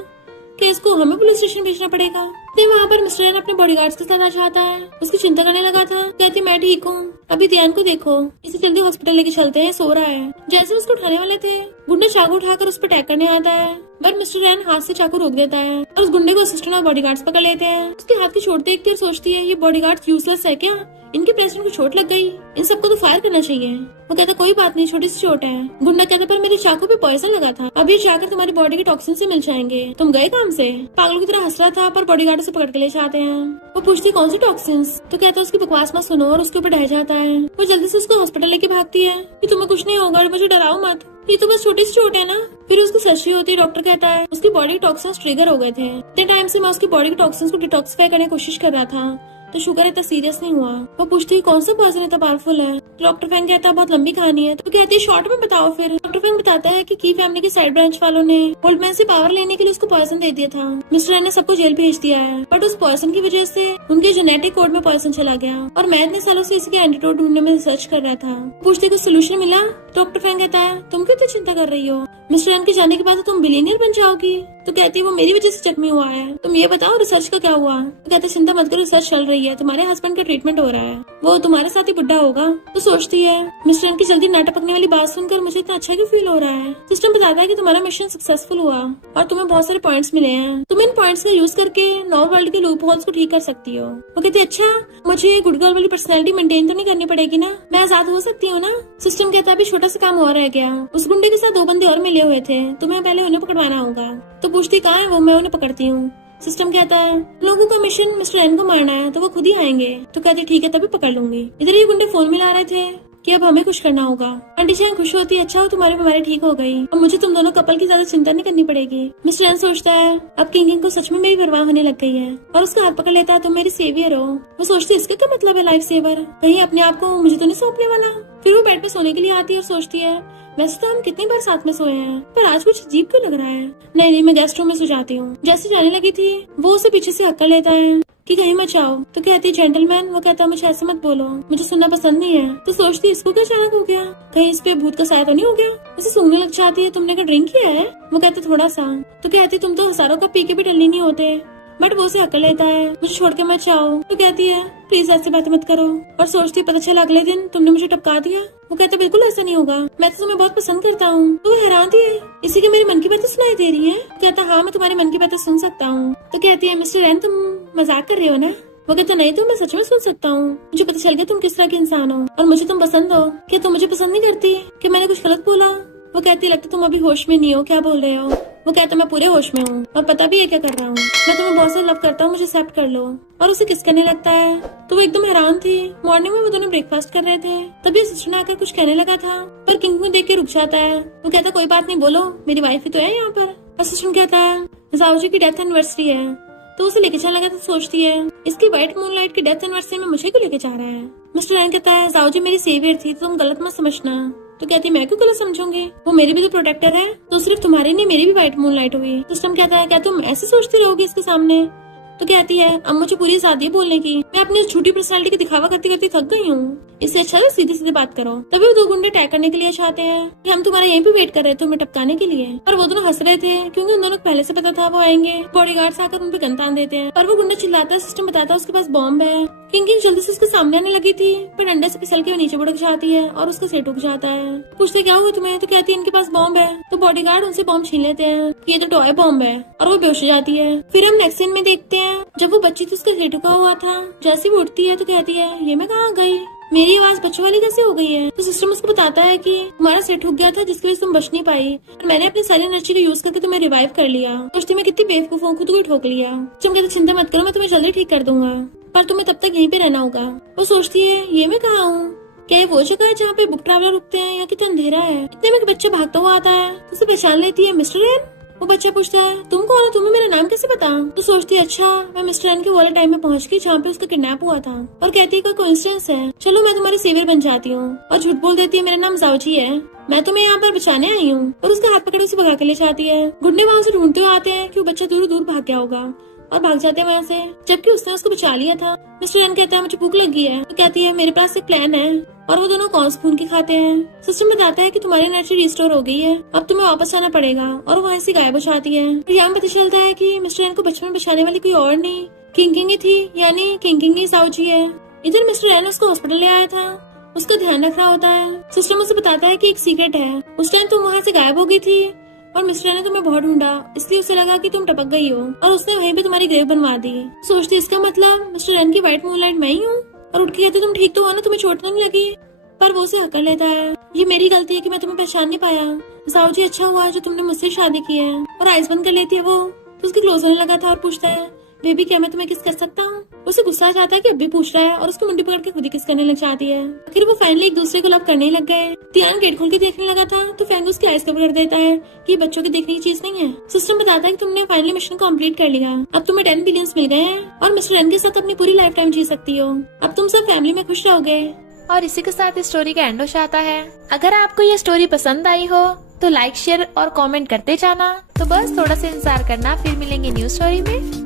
इसको हमें पुलिस स्टेशन भेजना पड़ेगा। नहीं वहाँ पर मिस्टर एन अपने बॉडीगार्ड्स के साथ आ जाता है। उसकी चिंता करने लगा था। कहती मैं ठीक हूँ, अभी ध्यान को देखो, इसे जल्दी हॉस्पिटल लेके चलते हैं, सो रहा है। जैसे उसको उठाने वाले थे गुंडा चाकू उठाकर उस पर अटैक करने आता है, बट मिस्टर एन हाथ से चाकू रोक देता है और उस गुंडे को असिस्टेंट और बॉडीगार्ड्स पकड़ लेते हैं। उसके हाथ की चोट देखती है और सोचती है ये बॉडीगार्ड्स यूजलेस है क्या, इनके प्रेसिडेंट को चोट लग गई, इन सबको तो फायर करना चाहिए। वो कहता कोई बात नहीं, छोटी सी चोट है। गुंडा कहता पर मेरे चाकू पे पॉइजन लगा था, अब ये जाकर तुम्हारी बॉडी के टॉक्सिन से मिल जाएंगे, तुम गए काम से। पागलों की तरह हंस रहा था पर बॉडीगार्ड से पकड़ के ले जाते हैं। वो पूछती कौन सी टॉक्सिन्स। तो कहता उसकी बकवास मत सुनो और उसके ऊपर ढह जाता है। वो जल्दी से उसको हॉस्पिटल लेके भागती है कि तुम्हें कुछ नहीं होगा, मुझे डराओ मत, ये तो बस छोटी सी चोट है ना। फिर उसको सर्जरी होती है। डॉक्टर कहता है उसकी बॉडी के टॉक्सिन्स ट्रिगर हो गए थे, इतने टाइम से मैं उसकी बॉडी के टॉक्सिन्स को डिटॉक्सिफाई करने की कोशिश कर रहा था, तो शुगर इतना सीरियस नहीं हुआ। वो पूछती है कौन सा पॉइजन इतना पावरफुल है। डॉक्टर फैंग कहता है बहुत लंबी कहानी है। तो कहती है शॉर्ट में बताओ। फिर डॉक्टर फैंग बताता है कि की फैमिली के साइड ब्रांच वालों ने ओल्डमैन से पावर लेने के लिए उसको पॉइजन दे दिया था। मिस्टर एन ने सबको जेल भेज दिया है, बट उस पॉइजन की वजह से उनके जेनेटिक कोड में पॉइजन चला गया और मैं इतने सालों से इसके एंटीडोट ढूंढने में रिसर्च कर रहा था। पूछते कुछ सोल्यूशन मिला। डॉक्टर फैंग कहता है तुम क्यों इतनी चिंता कर रही हो, मिस्टर एन के जाने के बाद तो तुम बिलियनियर बन जाओगी। तो कहती है वो मेरी वजह से जख्मी हुआ है, तुम ये बताओ रिसर्च का क्या हुआ। तो कहते चिंता मत करो, रिसर्च चल रही है, तुम्हारे हस्बैंड का ट्रीटमेंट हो रहा है, वो तुम्हारे साथ ही बुढ़ा होगा। तो सोचती है मिस्टर एन की जल्दी नाटक पकने वाली बात सुनकर मुझे इतना अच्छा क्यों फील हो रहा है। सिस्टम बताता है कि तुम्हारा मिशन सक्सेसफुल हुआ और तुम्हें बहुत सारे पॉइंट्स मिले हैं, तुम इन पॉइंट्स का यूज करके नॉर्मल वर्ल्ड के लूप होल्स को ठीक कर सकती हो। वो कहती है अच्छा मुझे गुड गर्ल वाली पर्सनैलिटी मेंटेन तो नहीं करनी पड़ेगी ना, मैं आजाद हो सकती हूँ ना। सिस्टम कहता है अभी छोटा सा काम और रह गया, उस गुंडे के साथ 2 बंदे और मिले हुए थे, तुम्हें पहले उन्हें पकड़वाना होगा। तो पूछती कहाँ है वो, मैं उन्हें पकड़ती हूँ। सिस्टम कहता है लोगों का मिशन मिस्टर एन को मारना है, तो वो खुद ही आएंगे। तो कहती ठीक है तभी पकड़ लूंगी। इधर ये गुंडे फोन मिला रहे थे कि अब हमें कुछ करना होगा। आंटी चैन खुश होती है अच्छा हो तुम्हारी बीमारी ठीक हो गई, अब मुझे तुम दोनों कपल की ज्यादा चिंता नहीं करनी पड़ेगी। मिस्टर एन सोचता है अब किंग को सच में मेरी परवाह होने लग गई है और उसका हाथ पकड़ लेता है तुम मेरी सेवियर हो। वो सोचती है इसका क्या मतलब है लाइफ सेवर, कहीं अपने आप को मुझे तो नहीं सौंपने वाला। फिर वो बेड पे सोने के लिए आती है और सोचती है वैसे तो हम कितनी बार साथ में सोए हैं, पर आज कुछ अजीब क्यों लग रहा है। नहीं मैं गेस्ट रूम में सो जाती हूँ। जैसे जाने लगी थी वो उसे पीछे से हक्का लेता है कि कहीं मत जाओ। तो कहती है जेंटलमैन। वो कहता है मुझे ऐसे मत बोलो, मुझे सुनना पसंद नहीं है। तो सोचती है इसको क्या अचानक हो गया, कहीं इस पे भूत का साया तो नहीं हो गया। उसे सूंघने लग जाती है। तुमने क्या ड्रिंक किया है? वो कहता थोड़ा सा। तो कहती तुम तो हजारों का पी के भी टल्ली नहीं होते। बट वो उसे हक लेता है, मुझे छोड़ के मत जाओ। तो कहती है प्लीज ऐसे बातें मत करो। और सोचती पता चला अगले दिन तुमने मुझे टपका दिया। वो कहता बिल्कुल ऐसा नहीं होगा, मैं तो तुम्हें बहुत पसंद करता हूँ। तो वो हैरान थी, इसी के मेरी मन की बातें सुनाई दे रही है। कहता हाँ मैं तुम्हारे मन की बातें सुन सकता हूँ। तो कहती है मिस्टर एन तुम मजाक कर रहे हो ना? वो कहता नहीं तो मैं सच में सुन सकता हूँ। मुझे पता चल गया तुम किस तरह के इंसान हो और मुझे तुम पसंद हो। क्या तुम मुझे पसंद नहीं करती? कि मैंने कुछ गलत बोला? वो कहती लगता तुम अभी होश में नहीं हो, क्या बोल रहे हो? वो कहता मैं पूरे होश में हूँ और पता भी है क्या कर रहा हूँ। मैं तुम्हें बहुत से लव करता हूँ, मुझे एक्सेप्ट कर लो। और उसे किस करने लगता है। तो वो एकदम हैरान थी। मॉर्निंग में वो दोनों ब्रेकफास्ट कर रहे थे, तभी सिस्टर ने आकर कुछ कहने लगा था, पर किंग को देख के रुक जाता है। वो कहता कोई बात नहीं, बोलो, मेरी वाइफ ही तो है यहाँ पर। और सिस्टर कहता है जाओ जी की डेथ एनिवर्सरी है, तो उसे लेके चलने लगा। तो सोचती है इसकी व्हाइट मूनलाइट की डेथ एनिवर्सरी में मुझे क्यों लेके जा रहा है। मिस्टर एन कहता है जाओ जी मेरी सेवियर थी, तो तुम गलत मत समझना। तो कहती मैं क्यों गलत समझूंगी, वो मेरी भी तो प्रोटेक्टर है। तो सिर्फ तुम्हारी नहीं मेरी भी व्हाइट मूनलाइट हुई। तो सिस्टम कहता है क्या तुम ऐसे सोचती रहोगी इसके सामने? तो कहती है अब मुझे पूरी आजादी है बोलने की, मैं अपनी झूठी पर्सनालिटी की दिखावा करते करते थक गई हूँ। इससे अच्छा है सीधे सीधे बात करो। तभी वो दो गुंडे अटैक करने के लिए चाहते हैं कि हम तुम्हारा यहीं पे वेट कर रहे थे तुम्हें टपकाने के लिए। पर वो दोनों हंस रहे थे क्योंकि उन दोनों को पहले से पता था वो आएंगे। बॉडीगार्ड्स आकर उन पे गन तान देते हैं, पर वो गुंडा चिल्लाता है, सिस्टम बताता है उसके पास बॉम्ब है। किंग जल्दी से उसके सामने आने लगी थी, पर डंडे से फिसल के वो नीचे बुड़क जाती है और उसका सिर टूट जाता है। पूछते क्या हुआ तुम्हें? तो कहती है इनके पास बॉम्ब है। तो बॉडीगार्ड उनसे बॉम्ब छीन लेते हैं, ये तो टॉय बॉम्ब है, और वो बेहोश हो जाती है। फिर हम नेक्स्ट सीन में देखते हैं जब वो बच्ची थी उसका सिर टूटा हुआ था। जैसे वो उठती है तो कहती है ये मैं कहाँ गई, मेरी आवाज बच्चों वाली कैसे हो गई है? तो सिस्टम उसको बताता है कि तुम्हारा सिर ठुक गया था जिसकी वजह से तुम बच नहीं पाई, और मैंने अपनी सारी एनर्जी का यूज करके तुम्हें रिवाइव कर लिया। सोचती मैं कितनी बेवकूफ हूँ, खुद को ठोक लिया। तुम कहते चिंता मत करो, मैं तुम्हें जल्दी ठीक कर दूंगा, पर तुम्हें तब तक यहीं पे रहना होगा। वो सोचती है ये मैं कहाँ हूँ, क्या ये वो जगह है जहाँ पे बुक ट्रैवलर रुकते हैं, या कितना अंधेरा है। इतने में एक बच्चा भागता हुआ आता है, तो उसे पहचान लेती है मिस्टर एन। वो बच्चा पूछता है तुम कौन हो, तुम्हें मेरा नाम कैसे पता? तो सोचती है अच्छा मैं मिस्टर एन के वाले टाइम में पहुंच गई जहाँ पे उसका किडनैप हुआ था। और कहती है कोई कोइंसिडेंस है, चलो मैं तुम्हारी सेवियर बन जाती हूँ। और झूठ बोल देती है मेरा नाम जाओजी है, मैं तुम्हें यहाँ पर बचाने आई हूँ। और उसका हाथ पकड़ उसे भगा के ले जाती है। गुंडे वहाँ से ढूंढते हुए आते हैं कि वो बच्चा दूर दूर भाग गया होगा, और भाग जाते हैं वहाँ से, जबकि उसने उसको बचा लिया था। मिस्टर एन कहता है मुझे भूख लगी है। तो कहती है मेरे पास एक प्लान है, और वो दोनों कॉर्न स्पून की खाते हैं। सिस्टम बताता है कि तुम्हारी एनर्जी रिस्टोर हो गई है, अब तुम्हें वापस आना पड़ेगा, और वहाँ से गायब हो जाती है। फिर यहाँ पता चलता है कि मिस्टर एन को बचपन में बचाने वाली कोई और नहीं किंग ही थी, यानी किंग ही साउजी है। इधर मिस्टर एन उसको हॉस्पिटल ले आया था, उसका ध्यान रख रहा होता है। सिस्टम उसे बताता है कि एक सीक्रेट है, उस टाइम तुम वहाँ से गायब हो गई थी और मिस्टर ने तुम्हें बहुत ढूंढा, इसलिए उसे लगा कि तुम टपक गई हो, और उसने वहीं पे तुम्हारी ग्रेव बनवा दी। सोचती इसका मतलब मिस्टर एन की व्हाइट मूनलाइट मैं ही हूँ। और उठ के कहती तुम ठीक तो हो ना, तुम्हें चोट नहीं लगी? पर वो उसे हकल लेता है, ये मेरी गलती है कि मैं तुम्हें पहचान नहीं पाया। साहू जी अच्छा हुआ जो तुमने मुझसे शादी की है। और आइस बंद कर लेती है वो, तो उसके क्लोज होने लगा था और पूछता है बेबी क्या मैं तुम्हें किस कर सकता हूँ? उसे गुस्सा आ जाता है कि अब भी पूछ रहा है, और उसकी मुंडी पकड़ के खुद ही किस करने लग जाती है। आखिर वो फाइनली एक दूसरे को लव करने लग गए। तियान गेट खोल के देखने लगा था, तो फैंग उसकी आइस कवर कर देता है कि बच्चों की देखने की चीज नहीं है। सिस्टम बताता है कि तुमने फाइनली मिशन कंप्लीट कर लिया, अब तुम्हें 10 बिलियंस मिल गए हैं, और मिस्टर एन के साथ अपनी पूरी लाइफ टाइम जी सकती हो। अब तुम सब फैमिली में खुश रहोगे। और इसी के साथ इस स्टोरी का एंड हो जाता है। अगर आपको ये स्टोरी पसंद आई हो तो लाइक शेयर और कमेंट करते जाना। तो बस थोड़ा सा इंतजार करना, फिर मिलेंगे न्यू स्टोरी में।